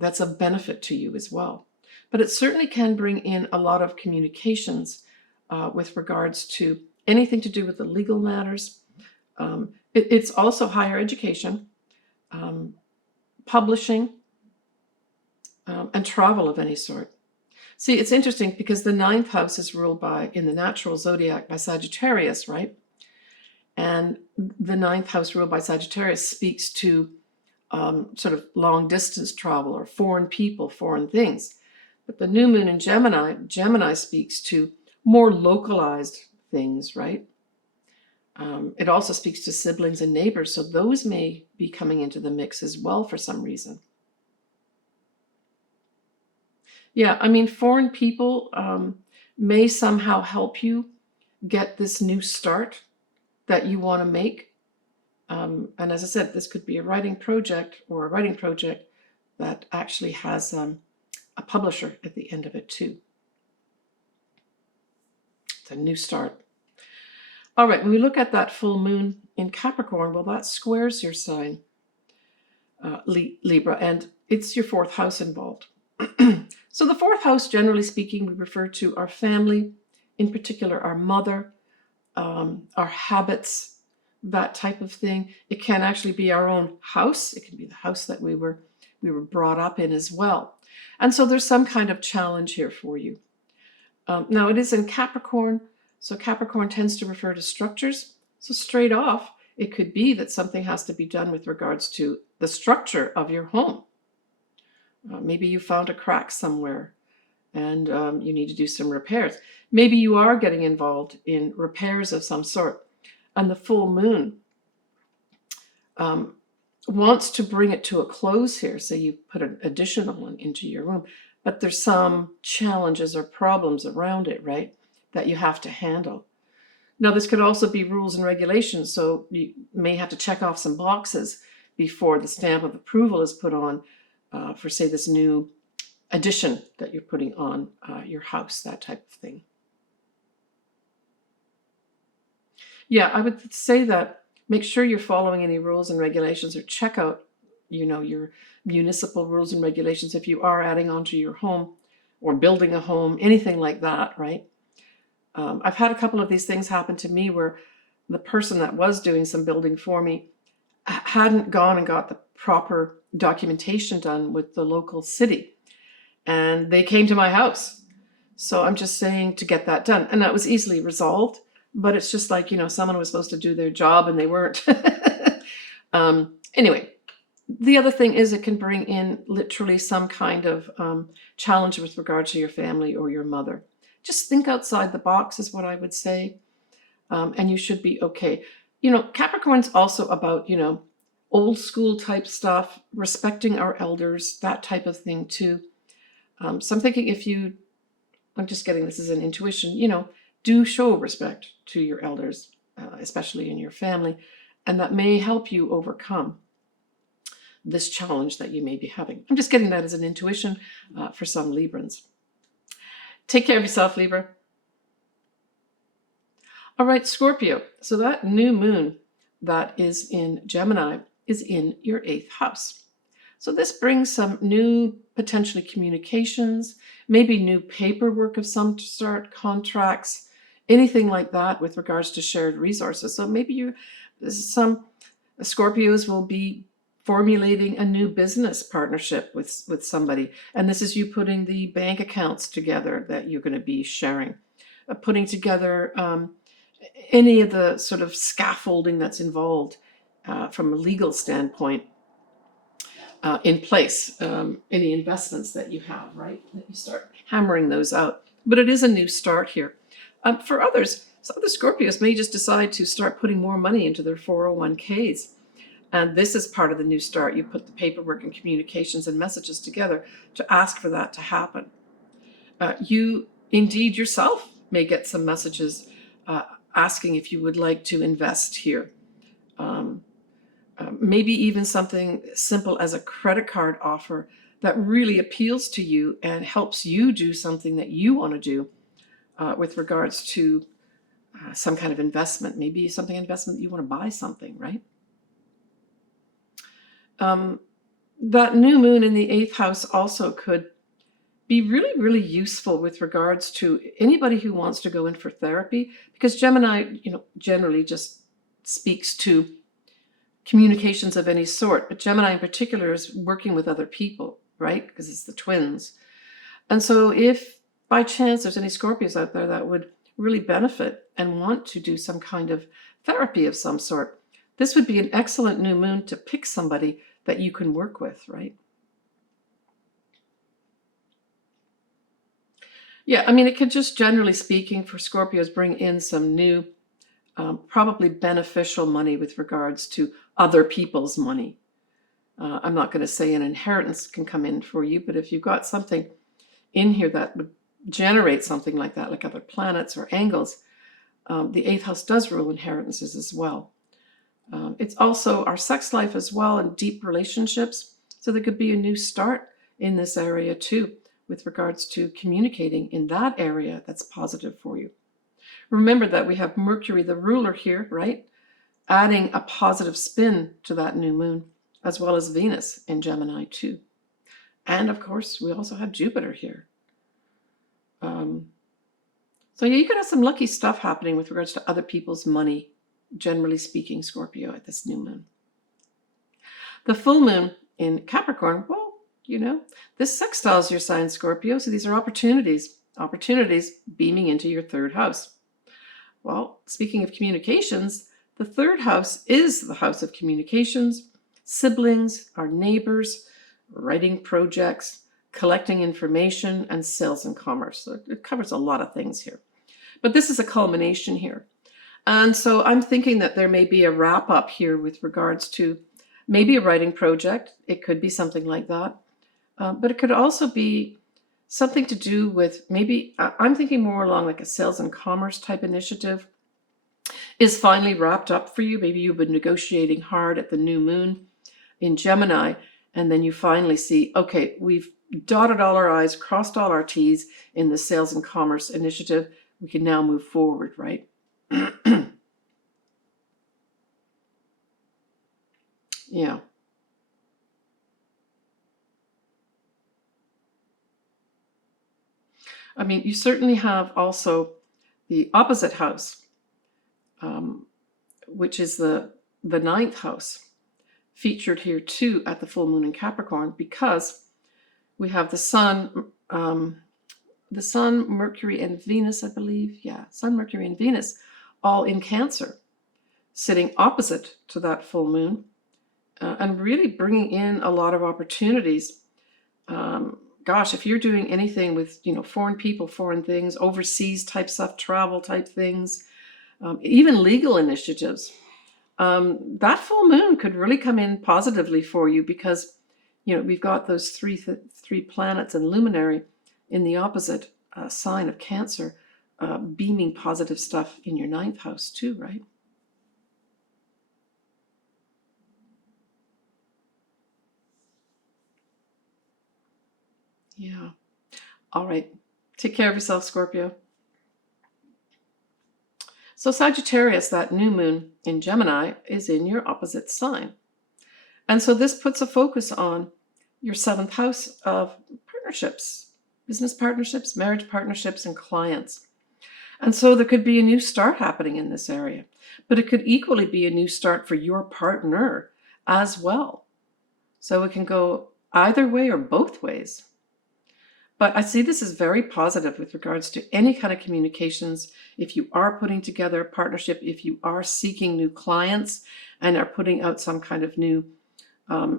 That's a benefit to you as well. But it certainly can bring in a lot of communications with regards to anything to do with the legal matters. It's also higher education, publishing, and travel of any sort. See, it's interesting because the ninth house is ruled by, in the natural zodiac, by Sagittarius, right? And the ninth house ruled by Sagittarius speaks to sort of long distance travel or foreign people, foreign things. But the new moon in Gemini speaks to more localized things, right? It also speaks to siblings and neighbors. So those may be coming into the mix as well for some reason. Yeah, I mean, foreign people may somehow help you get this new start that you want to make. And as I said, this could be a writing project or a writing project that actually has a publisher at the end of it too. It's a new start. All right, when we look at that full moon in Capricorn, well, that squares your sign, Libra, and it's your fourth house involved. So the fourth house, generally speaking, we refer to our family, in particular our mother, our habits, that type of thing. It can actually be our own house. It can be the house that we were brought up in as well. And so there's some kind of challenge here for you. Now it is in Capricorn, so Capricorn tends to refer to structures. So straight off, it could be that something has to be done with regards to the structure of your home. Maybe you found a crack somewhere and you need to do some repairs. Maybe you are getting involved in repairs of some sort, and the full moon wants to bring it to a close here. So you put an additional one into your room, but there's some challenges or problems around it, right, that you have to handle. Now, this could also be rules and regulations, so you may have to check off some boxes before the stamp of approval is put on for, say, this new addition that you're putting on your house, that type of thing. Yeah, I would say that make sure you're following any rules and regulations, or check out, your municipal rules and regulations if you are adding on to your home or building a home, anything like that, right? I've had a couple of these things happen to me where the person that was doing some building for me hadn't gone and got the proper documentation done with the local city, and they came to my house. So I'm just saying to get that done, and that was easily resolved. But it's just like, someone was supposed to do their job and they weren't. Anyway, the other thing is it can bring in literally some kind of challenge with regard to your family or your mother. Just think outside the box is what I would say. And you should be okay. Capricorn's also about, old school type stuff, respecting our elders, that type of thing too. So I'm thinking I'm just getting this as an intuition, do show respect to your elders, especially in your family, and that may help you overcome this challenge that you may be having. I'm just getting that as an intuition for some Librans. Take care of yourself, Libra. All right, Scorpio. So that new moon that is in Gemini is in your 8th house. So this brings some new, potentially communications, maybe new paperwork of some sort, contracts, anything like that with regards to shared resources. So maybe some Scorpios will be formulating a new business partnership with somebody. And this is you putting the bank accounts together that you're going to be sharing, putting together any of the sort of scaffolding that's involved from a legal standpoint in place, any investments that you have, right? That you start hammering those out. But it is a new start here. For others, some of the Scorpios may just decide to start putting more money into their 401ks. And this is part of the new start. You put the paperwork and communications and messages together to ask for that to happen. You indeed yourself may get some messages asking if you would like to invest here. Maybe even something simple as a credit card offer that really appeals to you and helps you do something that you want to do with regards to some kind of investment. Maybe investment that you want to buy something, right? That new moon in the 8th house also could be really, really useful with regards to anybody who wants to go in for therapy, because Gemini, generally just speaks to communications of any sort, but Gemini in particular is working with other people, right? Because it's the twins. And so if by chance there's any Scorpios out there that would really benefit and want to do some kind of therapy of some sort, this would be an excellent new moon to pick somebody that you can work with, right? Yeah, I mean, it could just, generally speaking, for Scorpios, bring in some new, probably beneficial money with regards to other people's money. I'm not going to say an inheritance can come in for you, but if you've got something in here that would generate something like that, like other planets or angles, the 8th house does rule inheritances as well. It's also our sex life as well and deep relationships. So there could be a new start in this area too, with regards to communicating in that area that's positive for you. Remember that we have Mercury, the ruler here, right? Adding a positive spin to that new moon, as well as Venus in Gemini too. And of course, we also have Jupiter here. So yeah, you could have some lucky stuff happening with regards to other people's money, generally speaking, Scorpio, at this new moon. The full moon in Capricorn, well, this sextiles your sign, Scorpio. So these are opportunities beaming into your 3rd house. Well, speaking of communications, the 3rd house is the house of communications, siblings, our neighbors, writing projects, collecting information, and sales and commerce. So it covers a lot of things here. But this is a culmination here. And so I'm thinking that there may be a wrap up here with regards to maybe a writing project. It could be something like that. But it could also be something to do with maybe, I'm thinking more along like a sales and commerce type initiative. is finally wrapped up for you. Maybe you've been negotiating hard at the new moon in Gemini, and then you finally see, okay, we've dotted all our I's, crossed all our T's in the sales and commerce initiative. We can now move forward, right? Yeah. I mean, you certainly have also the opposite house, which is the ninth house, featured here too at the full moon in Capricorn, because we have the Sun, Mercury, and Venus, I believe. Yeah, Sun, Mercury, and Venus, all in Cancer, sitting opposite to that full moon, and really bringing in a lot of opportunities. Gosh, if you're doing anything with, foreign people, foreign things, overseas type stuff, travel type things, even legal initiatives, that full moon could really come in positively for you, because we've got those three planets and luminary in the opposite sign of Cancer, beaming positive stuff in your ninth house too, right? Yeah. All right. Take care of yourself, Scorpio. So Sagittarius, that new moon in Gemini, is in your opposite sign. And so this puts a focus on your seventh house of partnerships, business partnerships, marriage partnerships, and clients. And so there could be a new start happening in this area, but it could equally be a new start for your partner as well. So it can go either way or both ways. But I see this as very positive with regards to any kind of communications. If you are putting together a partnership, if you are seeking new clients and are putting out some kind of new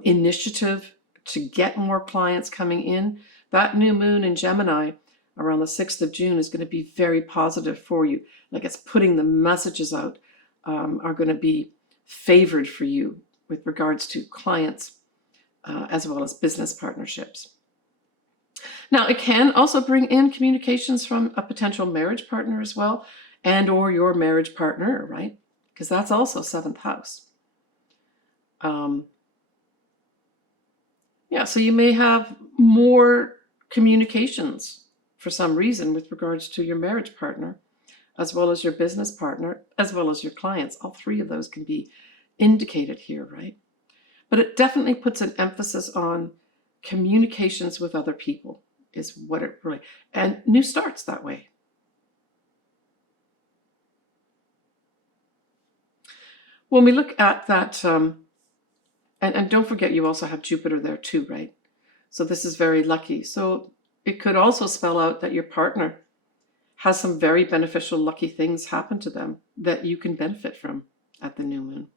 initiative to get more clients coming in, that new moon in Gemini around the 6th of June is going to be very positive for you. Like, it's putting the messages out, are going to be favored for you with regards to clients as well as business partnerships. Now, it can also bring in communications from a potential marriage partner as well, and or your marriage partner, right? Because that's also seventh house. Yeah, so you may have more communications for some reason with regards to your marriage partner, as well as your business partner, as well as your clients. All three of those can be indicated here, right? But it definitely puts an emphasis on communications with other people, is what it really, and new starts that way. When we look at that, and don't forget, you also have Jupiter there too, right? So this is very lucky. So it could also spell out that your partner has some very beneficial, lucky things happen to them that you can benefit from at the new moon.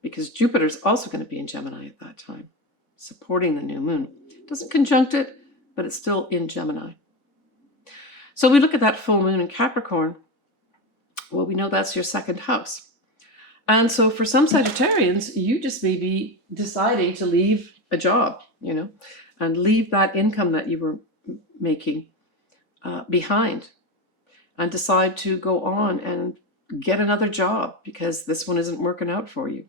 Because Jupiter's also going to be in Gemini at that time, supporting the new moon. It doesn't conjunct it, but it's still in Gemini. So we look at that full moon in Capricorn. Well, we know that's your second house. And so for some Sagittarians, you just may be deciding to leave a job, and leave that income that you were making behind, and decide to go on and get another job because this one isn't working out for you.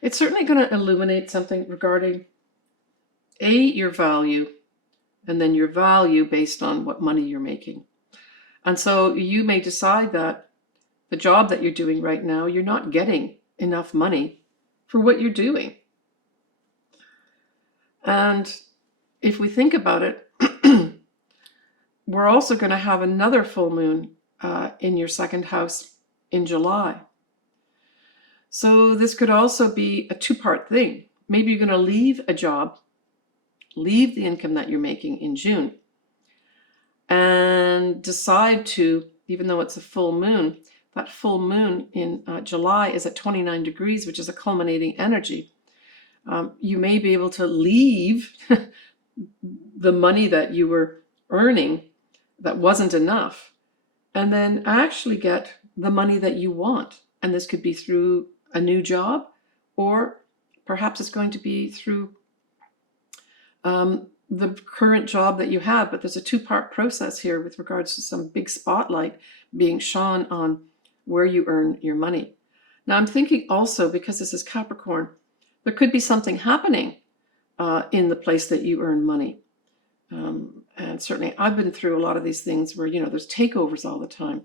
It's certainly going to illuminate something regarding your value, and then your value based on what money you're making. And so you may decide that the job that you're doing right now, you're not getting enough money for what you're doing. And if we think about it, we're also going to have another full moon in your second house in July. So this could also be a two-part thing. Maybe you're going to leave a job, leave the income that you're making in June, and decide to, even though it's a full moon, that full moon in July is at 29 degrees, which is a culminating energy. You may be able to leave the money that you were earning that wasn't enough, and then actually get the money that you want. And this could be through a new job, or perhaps it's going to be through the current job that you have, but there's a two-part process here with regards to some big spotlight being shone on where you earn your money. Now, I'm thinking also, because this is Capricorn, there could be something happening in the place that you earn money. And certainly I've been through a lot of these things where, there's takeovers all the time.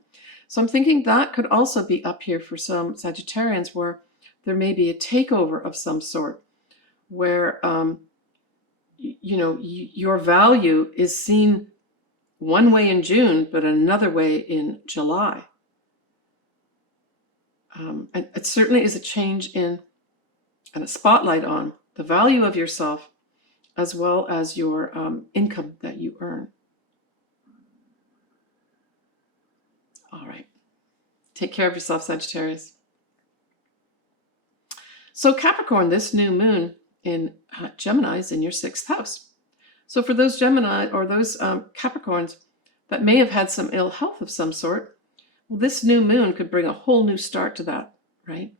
So I'm thinking that could also be up here for some Sagittarians, where there may be a takeover of some sort, where, your value is seen one way in June, but another way in July. And it certainly is a change in and a spotlight on the value of yourself, as well as your income that you earn. All right. Take care of yourself, Sagittarius. So Capricorn, this new moon in Gemini is in your 6th house. So for those Gemini or those Capricorns that may have had some ill health of some sort, well, this new moon could bring a whole new start to that, right?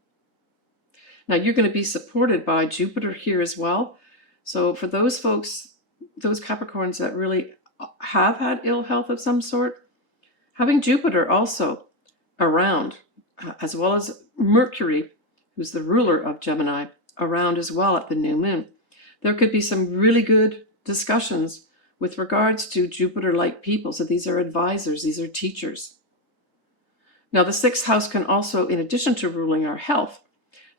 Now, you're going to be supported by Jupiter here as well. So for those folks, those Capricorns that really have had ill health of some sort, having Jupiter also around, as well as Mercury, who's the ruler of Gemini, around as well at the new moon, there could be some really good discussions with regards to Jupiter-like people. So these are advisors, these are teachers. Now, the 6th house can also, in addition to ruling our health,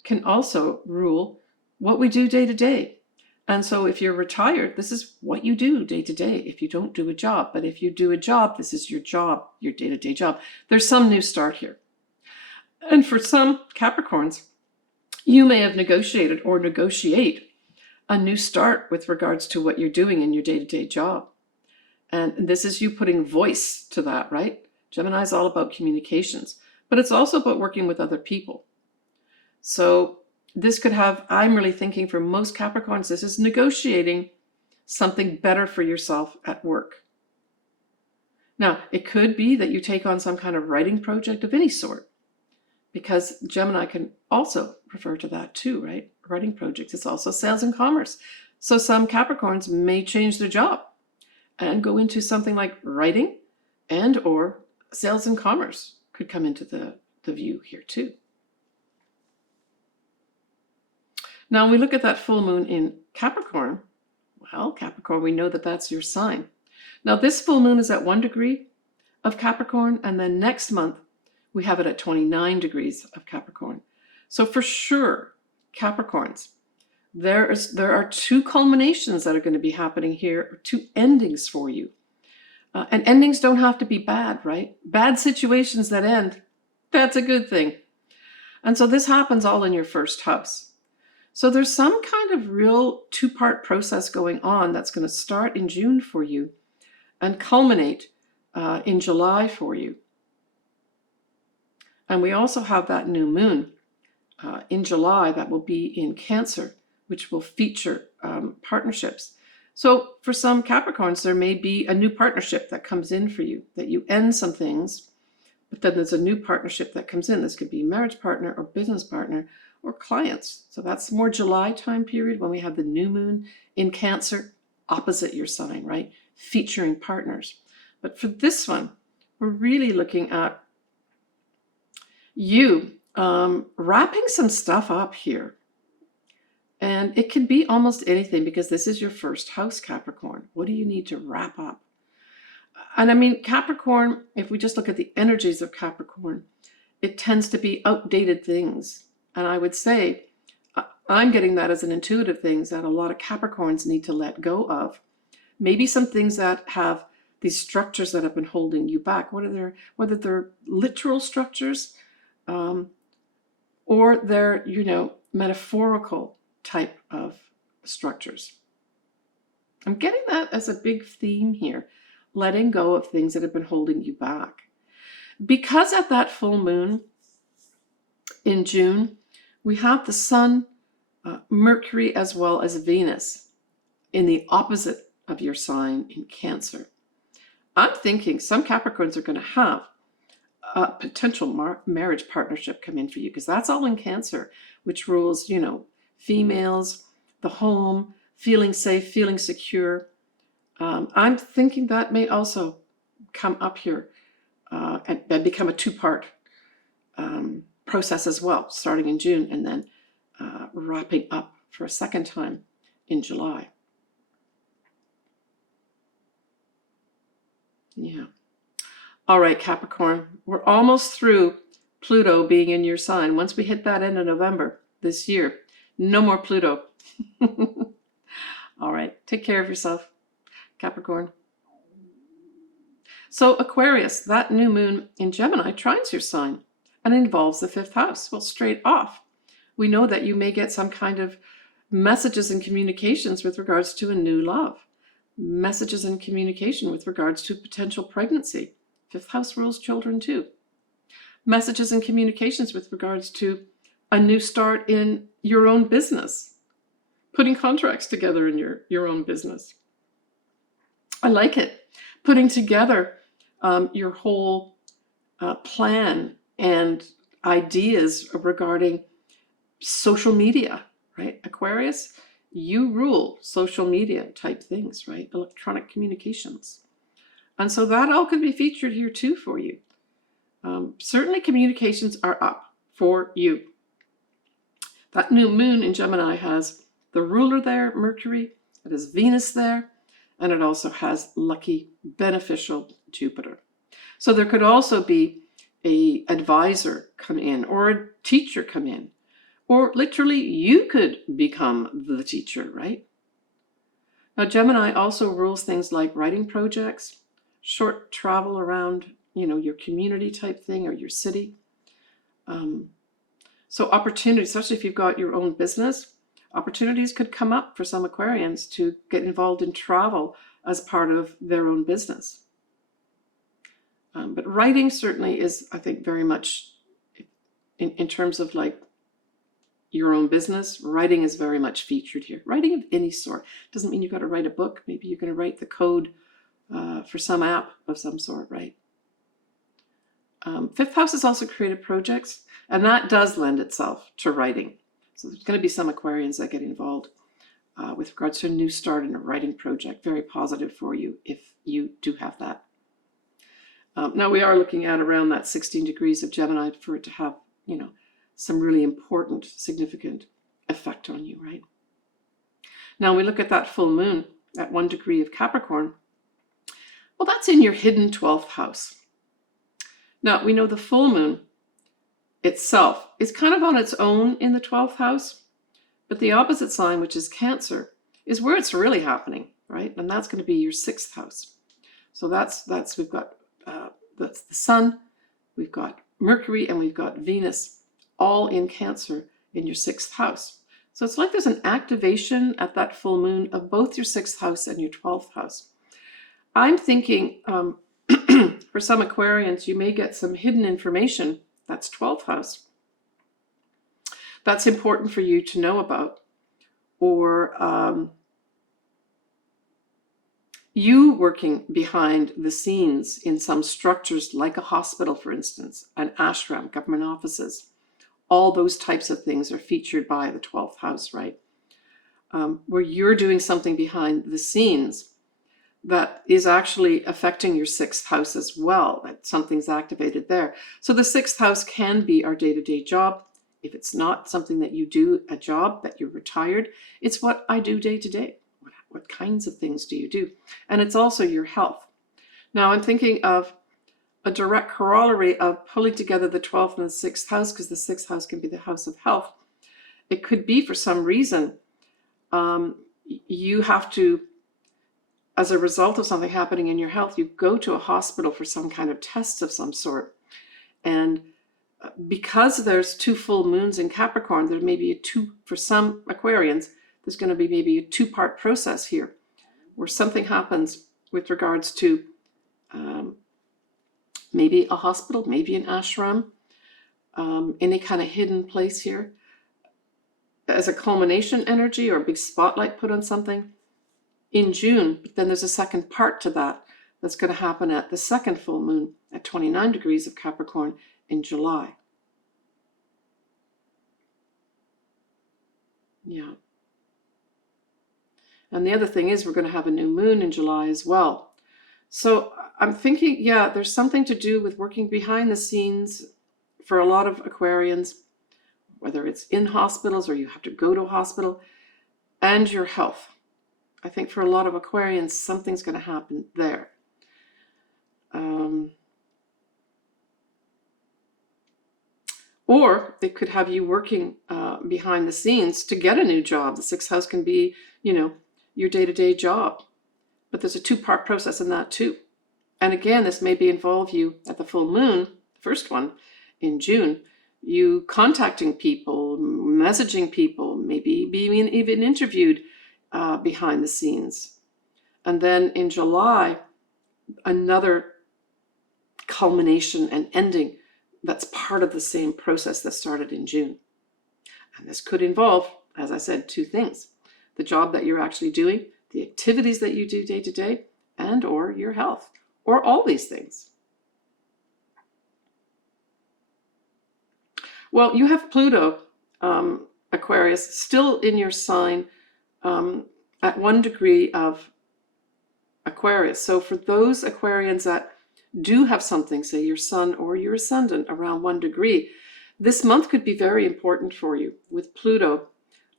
can also rule what we do day to day. And so if you're retired, this is what you do day to day if you don't do a job. But if you do a job, this is your job, your day-to-day job. There's some new start here. And for some Capricorns, you may have negotiated or negotiate a new start with regards to what you're doing in your day-to-day job. And this is you putting voice to that, right? Gemini is all about communications, but it's also about working with other people. So this could have, I'm really thinking for most Capricorns, this is negotiating something better for yourself at work. Now, it could be that you take on some kind of writing project of any sort, because Gemini can also refer to that too, right? Writing projects. It's also sales and commerce. So some Capricorns may change their job and go into something like writing, and or sales and commerce could come into the view here too. Now, when we look at that full moon in Capricorn, well, Capricorn, we know that that's your sign. Now, this full moon is at 1 degree of Capricorn, and then next month, we have it at 29 degrees of Capricorn. So for sure, Capricorns, there are 2 culminations that are going to be happening here, 2 endings for you. And endings don't have to be bad, right? Bad situations that end, that's a good thing. And so this happens all in your 1st house. So there's some kind of real 2-part process going on that's going to start in June for you and culminate in July for you. And we also have that new moon in July that will be in Cancer, which will feature partnerships. So for some Capricorns, there may be a new partnership that comes in for you, that you end some things, but then there's a new partnership that comes in. This could be marriage partner or business partner or clients. So that's more July time period when we have the new moon in Cancer opposite your sign, right? Featuring partners. But for this one, we're really looking at you wrapping some stuff up here. And it can be almost anything, because this is your 1st house, Capricorn. What do you need to wrap up? And I mean, Capricorn, if we just look at the energies of Capricorn, it tends to be outdated things. And I would say, I'm getting that as an intuitive thing that a lot of Capricorns need to let go of. Maybe some things that have these structures that have been holding you back, whether they're literal structures or they're, metaphorical type of structures. I'm getting that as a big theme here, letting go of things that have been holding you back. Because at that full moon in June, we have the Sun, Mercury, as well as Venus in the opposite of your sign in Cancer. I'm thinking some Capricorns are going to have a potential marriage partnership come in for you, because that's all in Cancer, which rules, females, the home, feeling safe, feeling secure, I'm thinking that may also come up here and become a two-part process as well, starting in June and then wrapping up for a second time in July. Yeah. All right, Capricorn, we're almost through Pluto being in your sign. Once we hit that end of November this year, no more Pluto. All right, take care of yourself, Capricorn. So Aquarius, that new moon in Gemini trines your sign and involves the fifth house. Well, straight off, we know that you may get some kind of messages and communications with regards to a new love, messages and communication with regards to potential pregnancy. Fifth house rules children too. Messages and communications with regards to a new start in your own business, putting contracts together in your own business. I like it. Putting together your whole plan and ideas regarding social media, right? Aquarius, you rule social media type things, right? Electronic communications. And so that all can be featured here too for you. Certainly communications are up for you. That new moon in Gemini has the ruler there, Mercury. It has Venus there. And it also has lucky, beneficial Jupiter. So there could also be an advisor come in or a teacher come in. Or literally you could become the teacher, right? Now Gemini also rules things like writing projects, short travel around, your community type thing or your city. So opportunities, especially if you've got your own business, opportunities could come up for some Aquarians to get involved in travel as part of their own business. But writing certainly is, I think, very much in terms of like your own business, writing is very much featured here. Writing of any sort. Doesn't mean you've got to write a book. Maybe you're going to write the code for some app of some sort, right? Fifth house is also creative projects, and that does lend itself to writing. So there's going to be some Aquarians that get involved with regards to a new start in a writing project. Very positive for you if you do have that. Now we are looking at around that 16 degrees of Gemini for it to have, some really important, significant effect on you, right? Now we look at that full moon at 1 degree of Capricorn. Well, that's in your hidden 12th house. Now we know the full moon itself is kind of on its own in the 12th house, but the opposite sign, which is Cancer, is where it's really happening, right? And that's going to be your 6th house. So that's we've got that's the Sun, we've got Mercury, and we've got Venus, all in Cancer in your 6th house. So it's like there's an activation at that full moon of both your 6th house and your 12th house. I'm thinking for some Aquarians, you may get some hidden information. That's 12th house. That's important for you to know about. Or you working behind the scenes in some structures like a hospital, for instance, an ashram, government offices. All those types of things are featured by the 12th house, right? Where you're doing something behind the scenes that is actually affecting your 6th house as well, that something's activated there. So the 6th house can be our day-to-day job. If it's not something that you do, a job that you're retired, it's what I do day to day. What kinds of things do you do? And it's also your health. Now I'm thinking of a direct corollary of pulling together the 12th and the 6th house, because the 6th house can be the house of health. It could be for some reason you have to, as a result of something happening in your health, you go to a hospital for some kind of test of some sort. And because there's 2 full moons in Capricorn, there may be for some Aquarians, there's going to be maybe a 2-part process here where something happens with regards to maybe a hospital, maybe an ashram, any kind of hidden place here as a culmination energy or a big spotlight put on something in June. But then there's a second part to that that's going to happen at the second full moon at 29 degrees of Capricorn in July. Yeah. And the other thing is we're going to have a new moon in July as well. So I'm thinking, yeah, there's something to do with working behind the scenes for a lot of Aquarians, whether it's in hospitals or you have to go to a hospital, and your health. I think for a lot of Aquarians, something's going to happen there. Or it could have you working behind the scenes to get a new job. The sixth house can be, your day-to-day job. But there's a two-part process in that too. And again, this maybe involve you at the full moon, the first one in June, you contacting people, messaging people, maybe being even interviewed behind the scenes. And then in July, another culmination and ending that's part of the same process that started in June. And this could involve, as I said, two things: the job that you're actually doing, the activities that you do day to day, and or your health, or all these things. Well, you have Pluto, Aquarius, still in your sign at 1 degree of Aquarius. So for those Aquarians that do have something, say your sun or your ascendant around 1 degree, this month could be very important for you with Pluto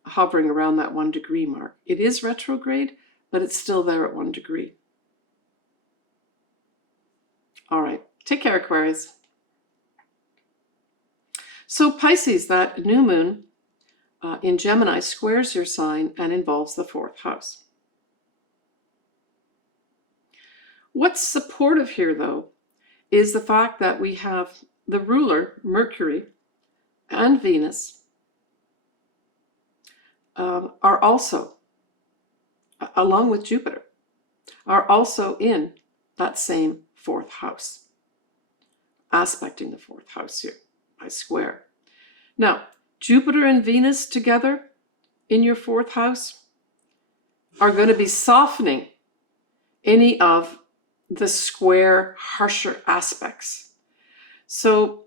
hovering around that 1 degree mark. It is retrograde, but it's still there at 1 degree. All right, take care, Aquarius. So Pisces, that new moon in Gemini squares your sign and involves the 4th house. What's supportive here, though, is the fact that we have the ruler, Mercury, and Venus are also, along with Jupiter, are also in that same 4th house, aspecting the 4th house here by square. Now, Jupiter and Venus together in your 4th house are going to be softening any of the square, harsher aspects. So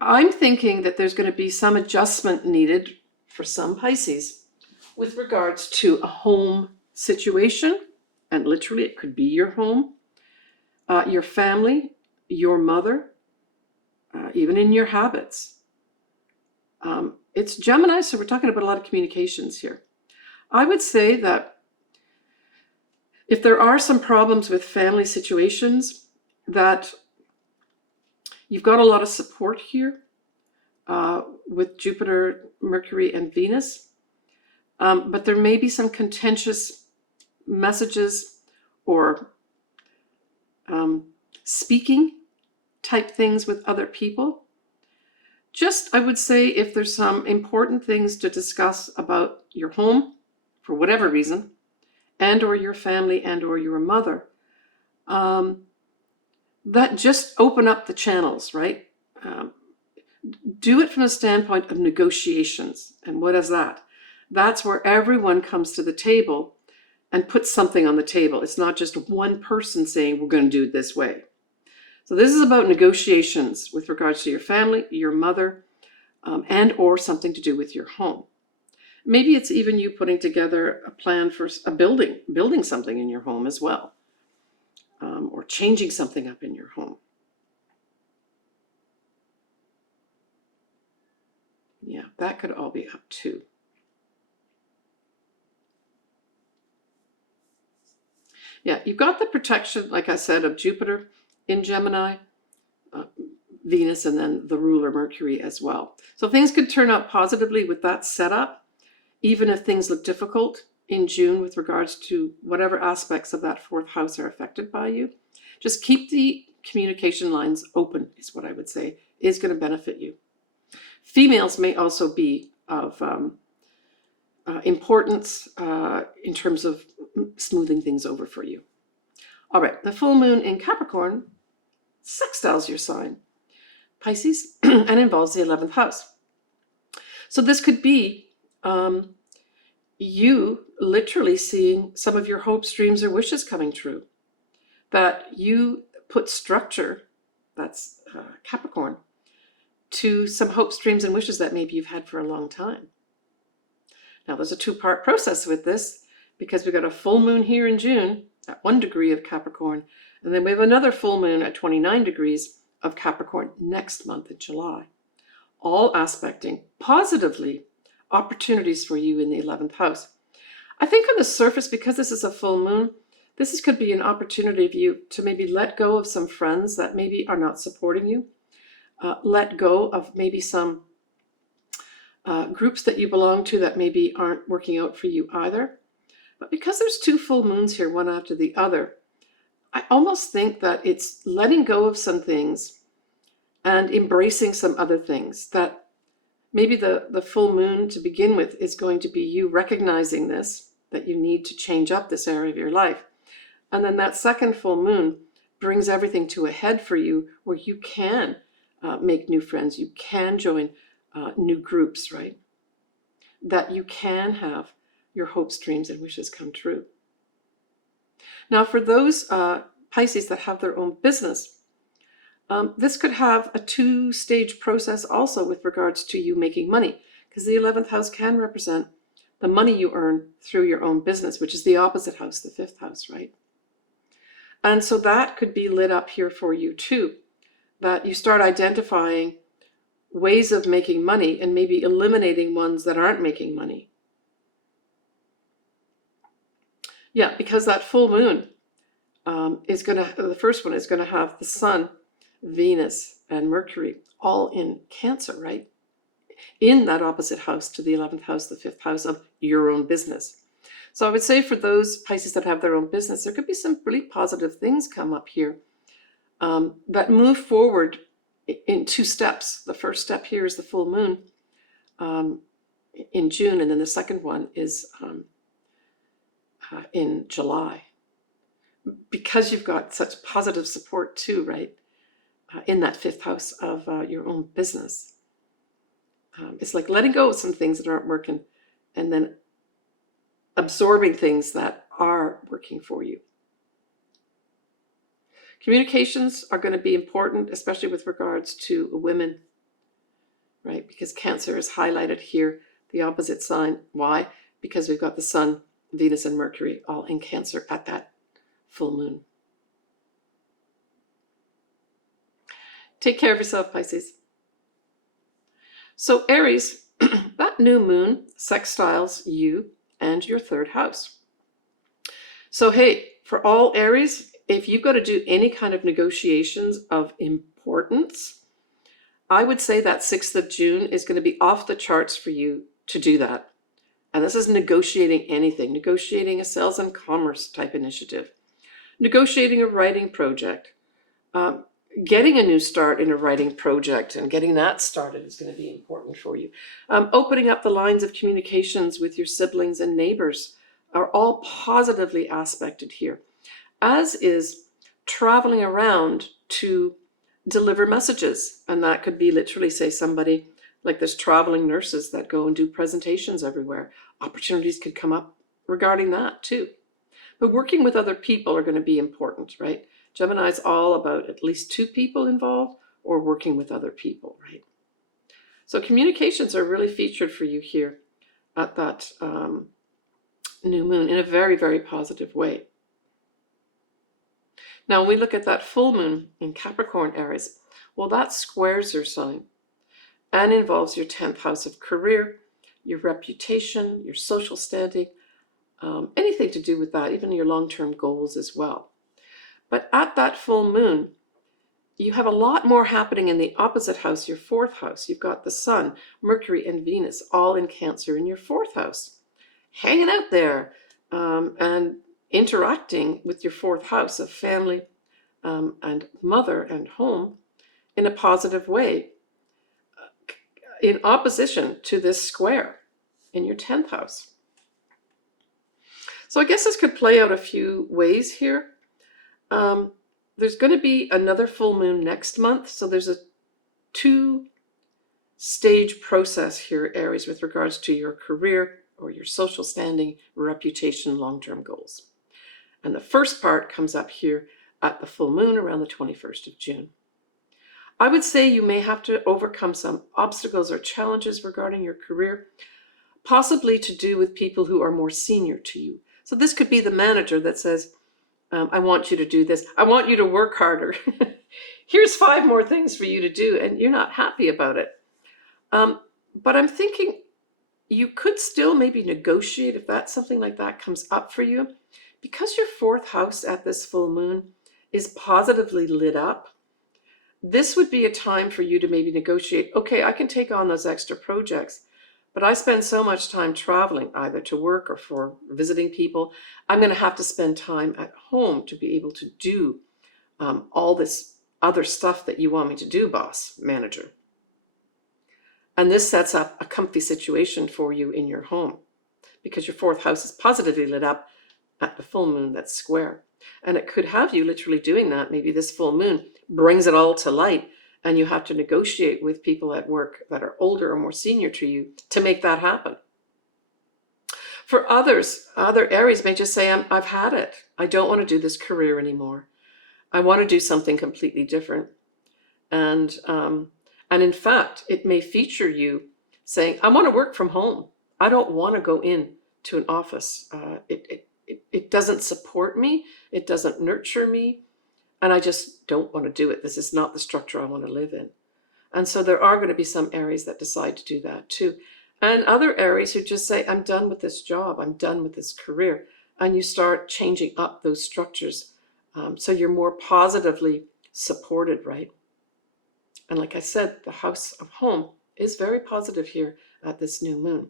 I'm thinking that there's going to be some adjustment needed for some Pisces with regards to a home situation, and literally it could be your home, your family, your mother, even in your habits. It's Gemini, so we're talking about a lot of communications here. I would say that if there are some problems with family situations, that you've got a lot of support here with Jupiter, Mercury, and Venus. But there may be some contentious messages or speaking type things with other people. Just, I would say, if there's some important things to discuss about your home, for whatever reason, and or your family and or your mother, that just open up the channels, right? Do it from a standpoint of negotiations. And what is that? That's where everyone comes to the table and puts something on the table. It's not just one person saying, we're going to do it this way. So this is about negotiations with regards to your family, your mother, and or something to do with your home. Maybe it's even you putting together a plan for a building something in your home as well, or changing something up in your home. Yeah, that could all be up too. Yeah, you've got the protection, like I said, of Jupiter in Gemini, Venus, and then the ruler Mercury as well. So things could turn out positively with that setup, even if things look difficult in June with regards to whatever aspects of that 4th house are affected by you. Just keep the communication lines open is what I would say is going to benefit you. Females may also be of importance in terms of smoothing things over for you. All right, the full moon in Capricorn sextiles your sign, Pisces, and involves the 11th house. So this could be you literally seeing some of your hopes, dreams, or wishes coming true. That you put structure, that's Capricorn, to some hopes, dreams, and wishes that maybe you've had for a long time. Now there's a two-part process with this, because we've got a full moon here in June at 1 degree of Capricorn, and then we have another full moon at 29 degrees of Capricorn next month in July, all aspecting positively opportunities for you in the 11th house. I think on the surface, because this is a full moon, could be an opportunity for you to maybe let go of some friends that maybe are not supporting you, let go of maybe some groups that you belong to that maybe aren't working out for you either. But because there's 2 full moons here, one after the other, I almost think that it's letting go of some things and embracing some other things. That maybe the full moon to begin with is going to be you recognizing this, that you need to change up this area of your life. And then that second full moon brings everything to a head for you, where you can make new friends, you can join new groups, right? That you can have your hopes, dreams, and wishes come true. Now, for those Pisces that have their own business, this could have a 2-stage process also with regards to you making money, because the 11th house can represent the money you earn through your own business, which is the opposite house, the 5th house, right? And so that could be lit up here for you too, that you start identifying ways of making money and maybe eliminating ones that aren't making money. Yeah, because that full moon the first one is going to have the Sun, Venus, and Mercury all in Cancer, right? In that opposite house to the 11th house, the 5th house of your own business. So I would say for those Pisces that have their own business, there could be some really positive things come up here that move forward in 2 steps. The first step here is the full moon in June, and then the second one is in July. Because you've got such positive support too, right? In that 5th house of your own business. It's like letting go of some things that aren't working and then absorbing things that are working for you. Communications are going to be important, especially with regards to women, right? Because Cancer is highlighted here, the opposite sign. Why? Because we've got the Sun, Venus, and Mercury all in Cancer at that full moon. Take care of yourself, Pisces. So Aries, that new moon sextiles you and your 3rd house. So hey, for all Aries, if you've got to do any kind of negotiations of importance, I would say that 6th of June is going to be off the charts for you to do that. And this is negotiating anything, negotiating a sales and commerce type initiative, negotiating a writing project, getting a new start in a writing project and getting that started is going to be important for you. Opening up the lines of communications with your siblings and neighbors are all positively aspected here, as is traveling around to deliver messages. And that could be literally, say, somebody like there's traveling nurses that go and do presentations everywhere. Opportunities could come up regarding that too. But working with other people are going to be important, right? Gemini is all about at least 2 people involved or working with other people, right? So communications are really featured for you here at that new moon in a very, very positive way. Now, when we look at that full moon in Capricorn, Aries, well, that squares your sign and involves your 10th house of career, your reputation, your social standing, anything to do with that, even your long-term goals as well. But at that full moon, you have a lot more happening in the opposite house, your 4th house. You've got the Sun, Mercury, and Venus all in Cancer in your 4th house, hanging out there and interacting with your 4th house of family and mother and home in a positive way, in opposition to this square in your 10th house. So I guess this could play out a few ways here. There's going to be another full moon next month. So there's a 2-stage process here, Aries, with regards to your career or your social standing, reputation, long-term goals. And the first part comes up here at the full moon around the 21st of June. I would say you may have to overcome some obstacles or challenges regarding your career, possibly to do with people who are more senior to you. So this could be the manager that says, I want you to do this. I want you to work harder. Here's 5 more things for you to do, and you're not happy about it. But I'm thinking you could still maybe negotiate if that's something like that comes up for you. Because your 4th house at this full moon is positively lit up, this would be a time for you to maybe negotiate, okay, I can take on those extra projects, but I spend so much time traveling, either to work or for visiting people. I'm going to have to spend time at home to be able to do all this other stuff that you want me to do, boss, manager. And this sets up a comfy situation for you in your home because your 4th house is positively lit up at the full moon that's square. And it could have you literally doing that. Maybe this full moon brings it all to light and you have to negotiate with people at work that are older or more senior to you to make that happen. For others, other Aries may just say, I've had it. I don't want to do this career anymore. I want to do something completely different. And in fact, it may feature you saying, I want to work from home. I don't want to go in to an office. It doesn't support me. It doesn't nurture me. And I just don't want to do it. This is not the structure I want to live in. And so there are going to be some Aries that decide to do that too. And other Aries who just say, I'm done with this job. I'm done with this career. And you start changing up those structures. So you're more positively supported, right? And like I said, the house of home is very positive here at this new moon.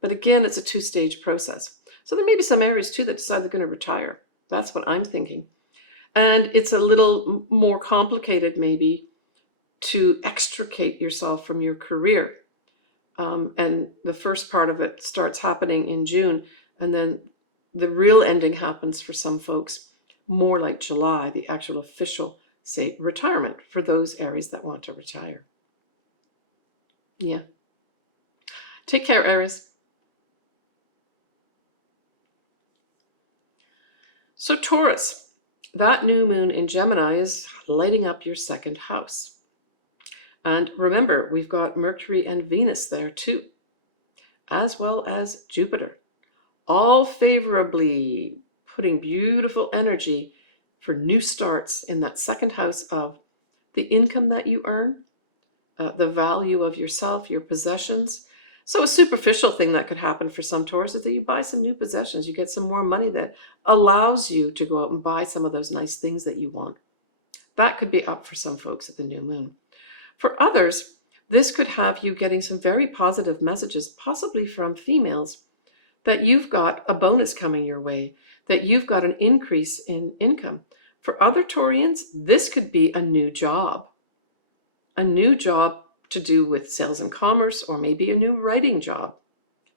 But again, it's a 2-stage process. So there may be some Aries too that decide they're going to retire. That's what I'm thinking. And it's a little more complicated maybe to extricate yourself from your career. And the first part of it starts happening in June. And then the real ending happens for some folks more like July, the actual official, say, retirement for those Aries that want to retire. Yeah. Take care, Aries. So Taurus, that new moon in Gemini is lighting up your 2nd house. And remember, we've got Mercury and Venus there too, as well as Jupiter, all favorably putting beautiful energy for new starts in that 2nd house of the income that you earn, the value of yourself, your possessions. So a superficial thing that could happen for some Taurus is that you buy some new possessions. You get some more money that allows you to go out and buy some of those nice things that you want. That could be up for some folks at the new moon. For others, this could have you getting some very positive messages, possibly from females, that you've got a bonus coming your way, that you've got an increase in income. For other Taurians, this could be a new job to do with sales and commerce, or maybe a new writing job.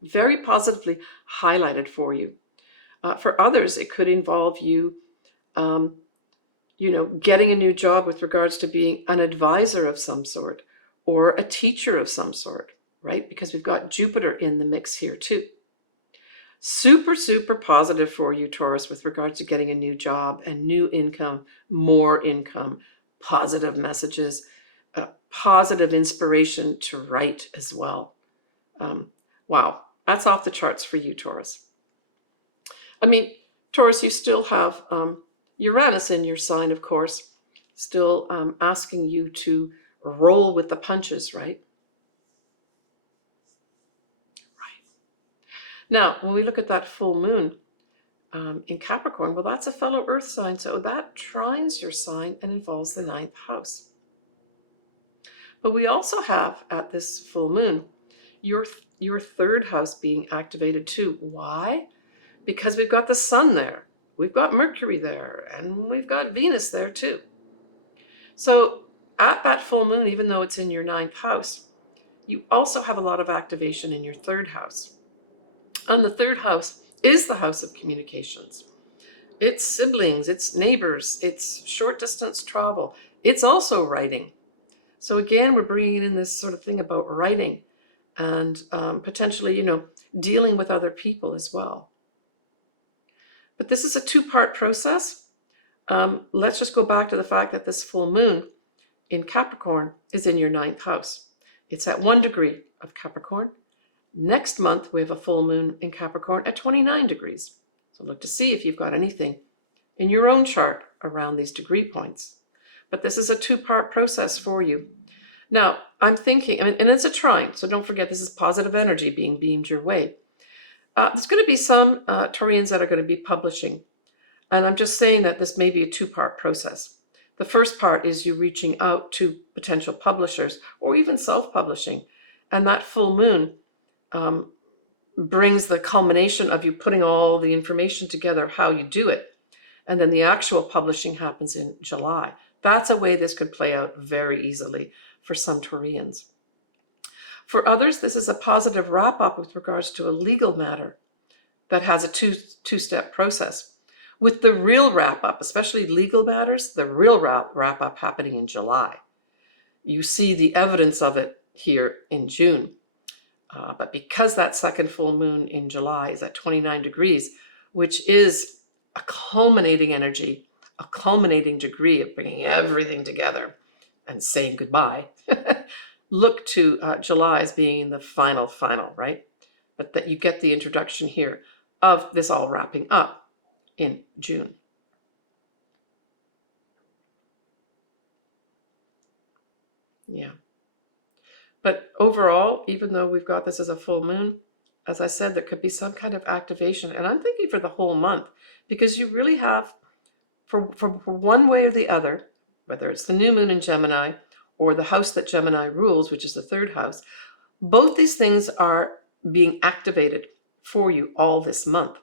Very positively highlighted for you. For others, it could involve you, getting a new job with regards to being an advisor of some sort, or a teacher of some sort, right? Because we've got Jupiter in the mix here too. Super, super positive for you, Taurus, with regards to getting a new job and new income, more income, positive messages, positive inspiration to write as well. Wow, that's off the charts for you, Taurus. I mean, Taurus, you still have Uranus in your sign, of course, still asking you to roll with the punches, right? Now, when we look at that full moon in Capricorn, well, that's a fellow Earth sign, so that trines your sign and involves the 9th house. But we also have, at this full moon, your 3rd house being activated too. Why? Because we've got the sun there, we've got Mercury there, and we've got Venus there too. So at that full moon, even though it's in your 9th house, you also have a lot of activation in your 3rd house. And the 3rd house is the house of communications. It's siblings, it's neighbors, it's short distance travel. It's also writing. So again, we're bringing in this sort of thing about writing and potentially, dealing with other people as well. But this is a 2-part process. Let's just go back to the fact that this full moon in Capricorn is in your 9th house. It's at 1 degree of Capricorn. Next month, we have a full moon in Capricorn at 29 degrees. So look to see if you've got anything in your own chart around these degree points. But this is a two-part process for you. Now, I'm thinking, and it's a trine, so don't forget this is positive energy being beamed your way. There's going to be some Taurians that are going to be publishing. And I'm just saying that this may be a two-part process. The first part is you reaching out to potential publishers or even self-publishing. And that full moon brings the culmination of you putting all the information together, how you do it. And then the actual publishing happens in July. That's a way this could play out very easily for some Taurians. For others, this is a positive wrap-up with regards to a legal matter that has a two-step process. With the real wrap-up, especially legal matters, the real wrap-up happening in July. You see the evidence of it here in June. But because that second full moon in July is at 29 degrees, which is a culminating energy, a culminating degree of bringing everything together and saying goodbye, look to July as being the final, right? But that you get the introduction here of this all wrapping up in June. Yeah. But overall, even though we've got this as a full moon, as I said, there could be some kind of activation. And I'm thinking for the whole month, because you really have, for one way or the other, whether it's the new moon in Gemini or the house that Gemini rules, which is the third house, both these things are being activated for you all this month.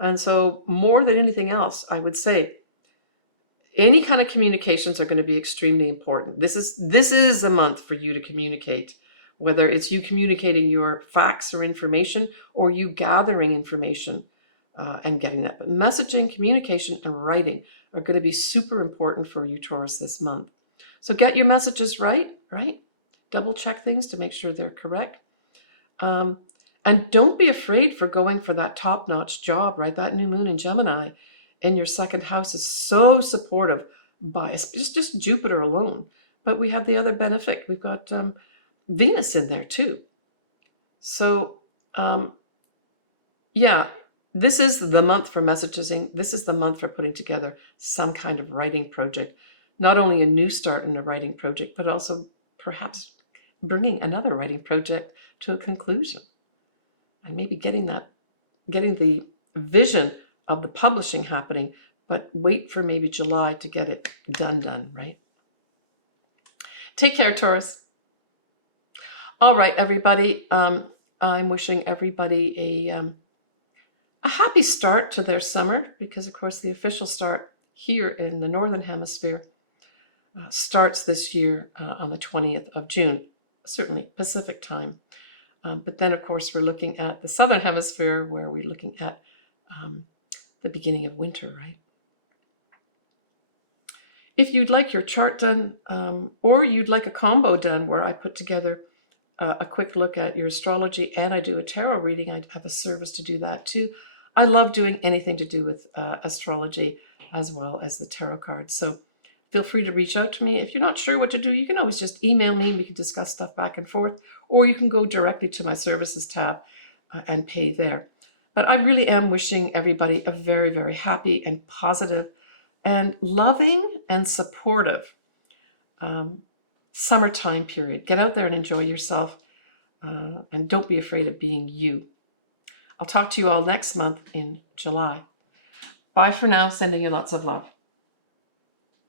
And so more than anything else, I would say any kind of communications are going to be extremely important. This is a month for you to communicate, whether it's you communicating your facts or information or you gathering information and getting that. But messaging, communication, and writing are going to be super important for you, Taurus, this month. So get your messages right? Double check things to make sure they're correct. And don't be afraid for going for that top-notch job, right? That new moon in Gemini in your second house is so supportive by just Jupiter alone. But we have the other benefit. We've got Venus in there too. So yeah, this is the month for messaging. This is the month for putting together some kind of writing project. Not only a new start in a writing project, but also perhaps bringing another writing project to a conclusion. And maybe getting the vision of the publishing happening, but wait for maybe July to get it done, right? Take care, Taurus. All right, everybody. I'm wishing everybody a happy start to their summer, because of course the official start here in the Northern Hemisphere starts this year on the 20th of June, certainly Pacific time. But then, of course, we're looking at the Southern Hemisphere, where we're looking at the beginning of winter, right? If you'd like your chart done, or you'd like a combo done where I put together a quick look at your astrology and I do a tarot reading, I have a service to do that too. I love doing anything to do with astrology as well as the tarot cards. So feel free to reach out to me. If you're not sure what to do, you can always just email me. We can discuss stuff back and forth, or you can go directly to my services tab and pay there. But I really am wishing everybody a very, very happy and positive and loving and supportive summertime period. Get out there and enjoy yourself, and don't be afraid of being you. I'll talk to you all next month in July. Bye for now. Sending you lots of love.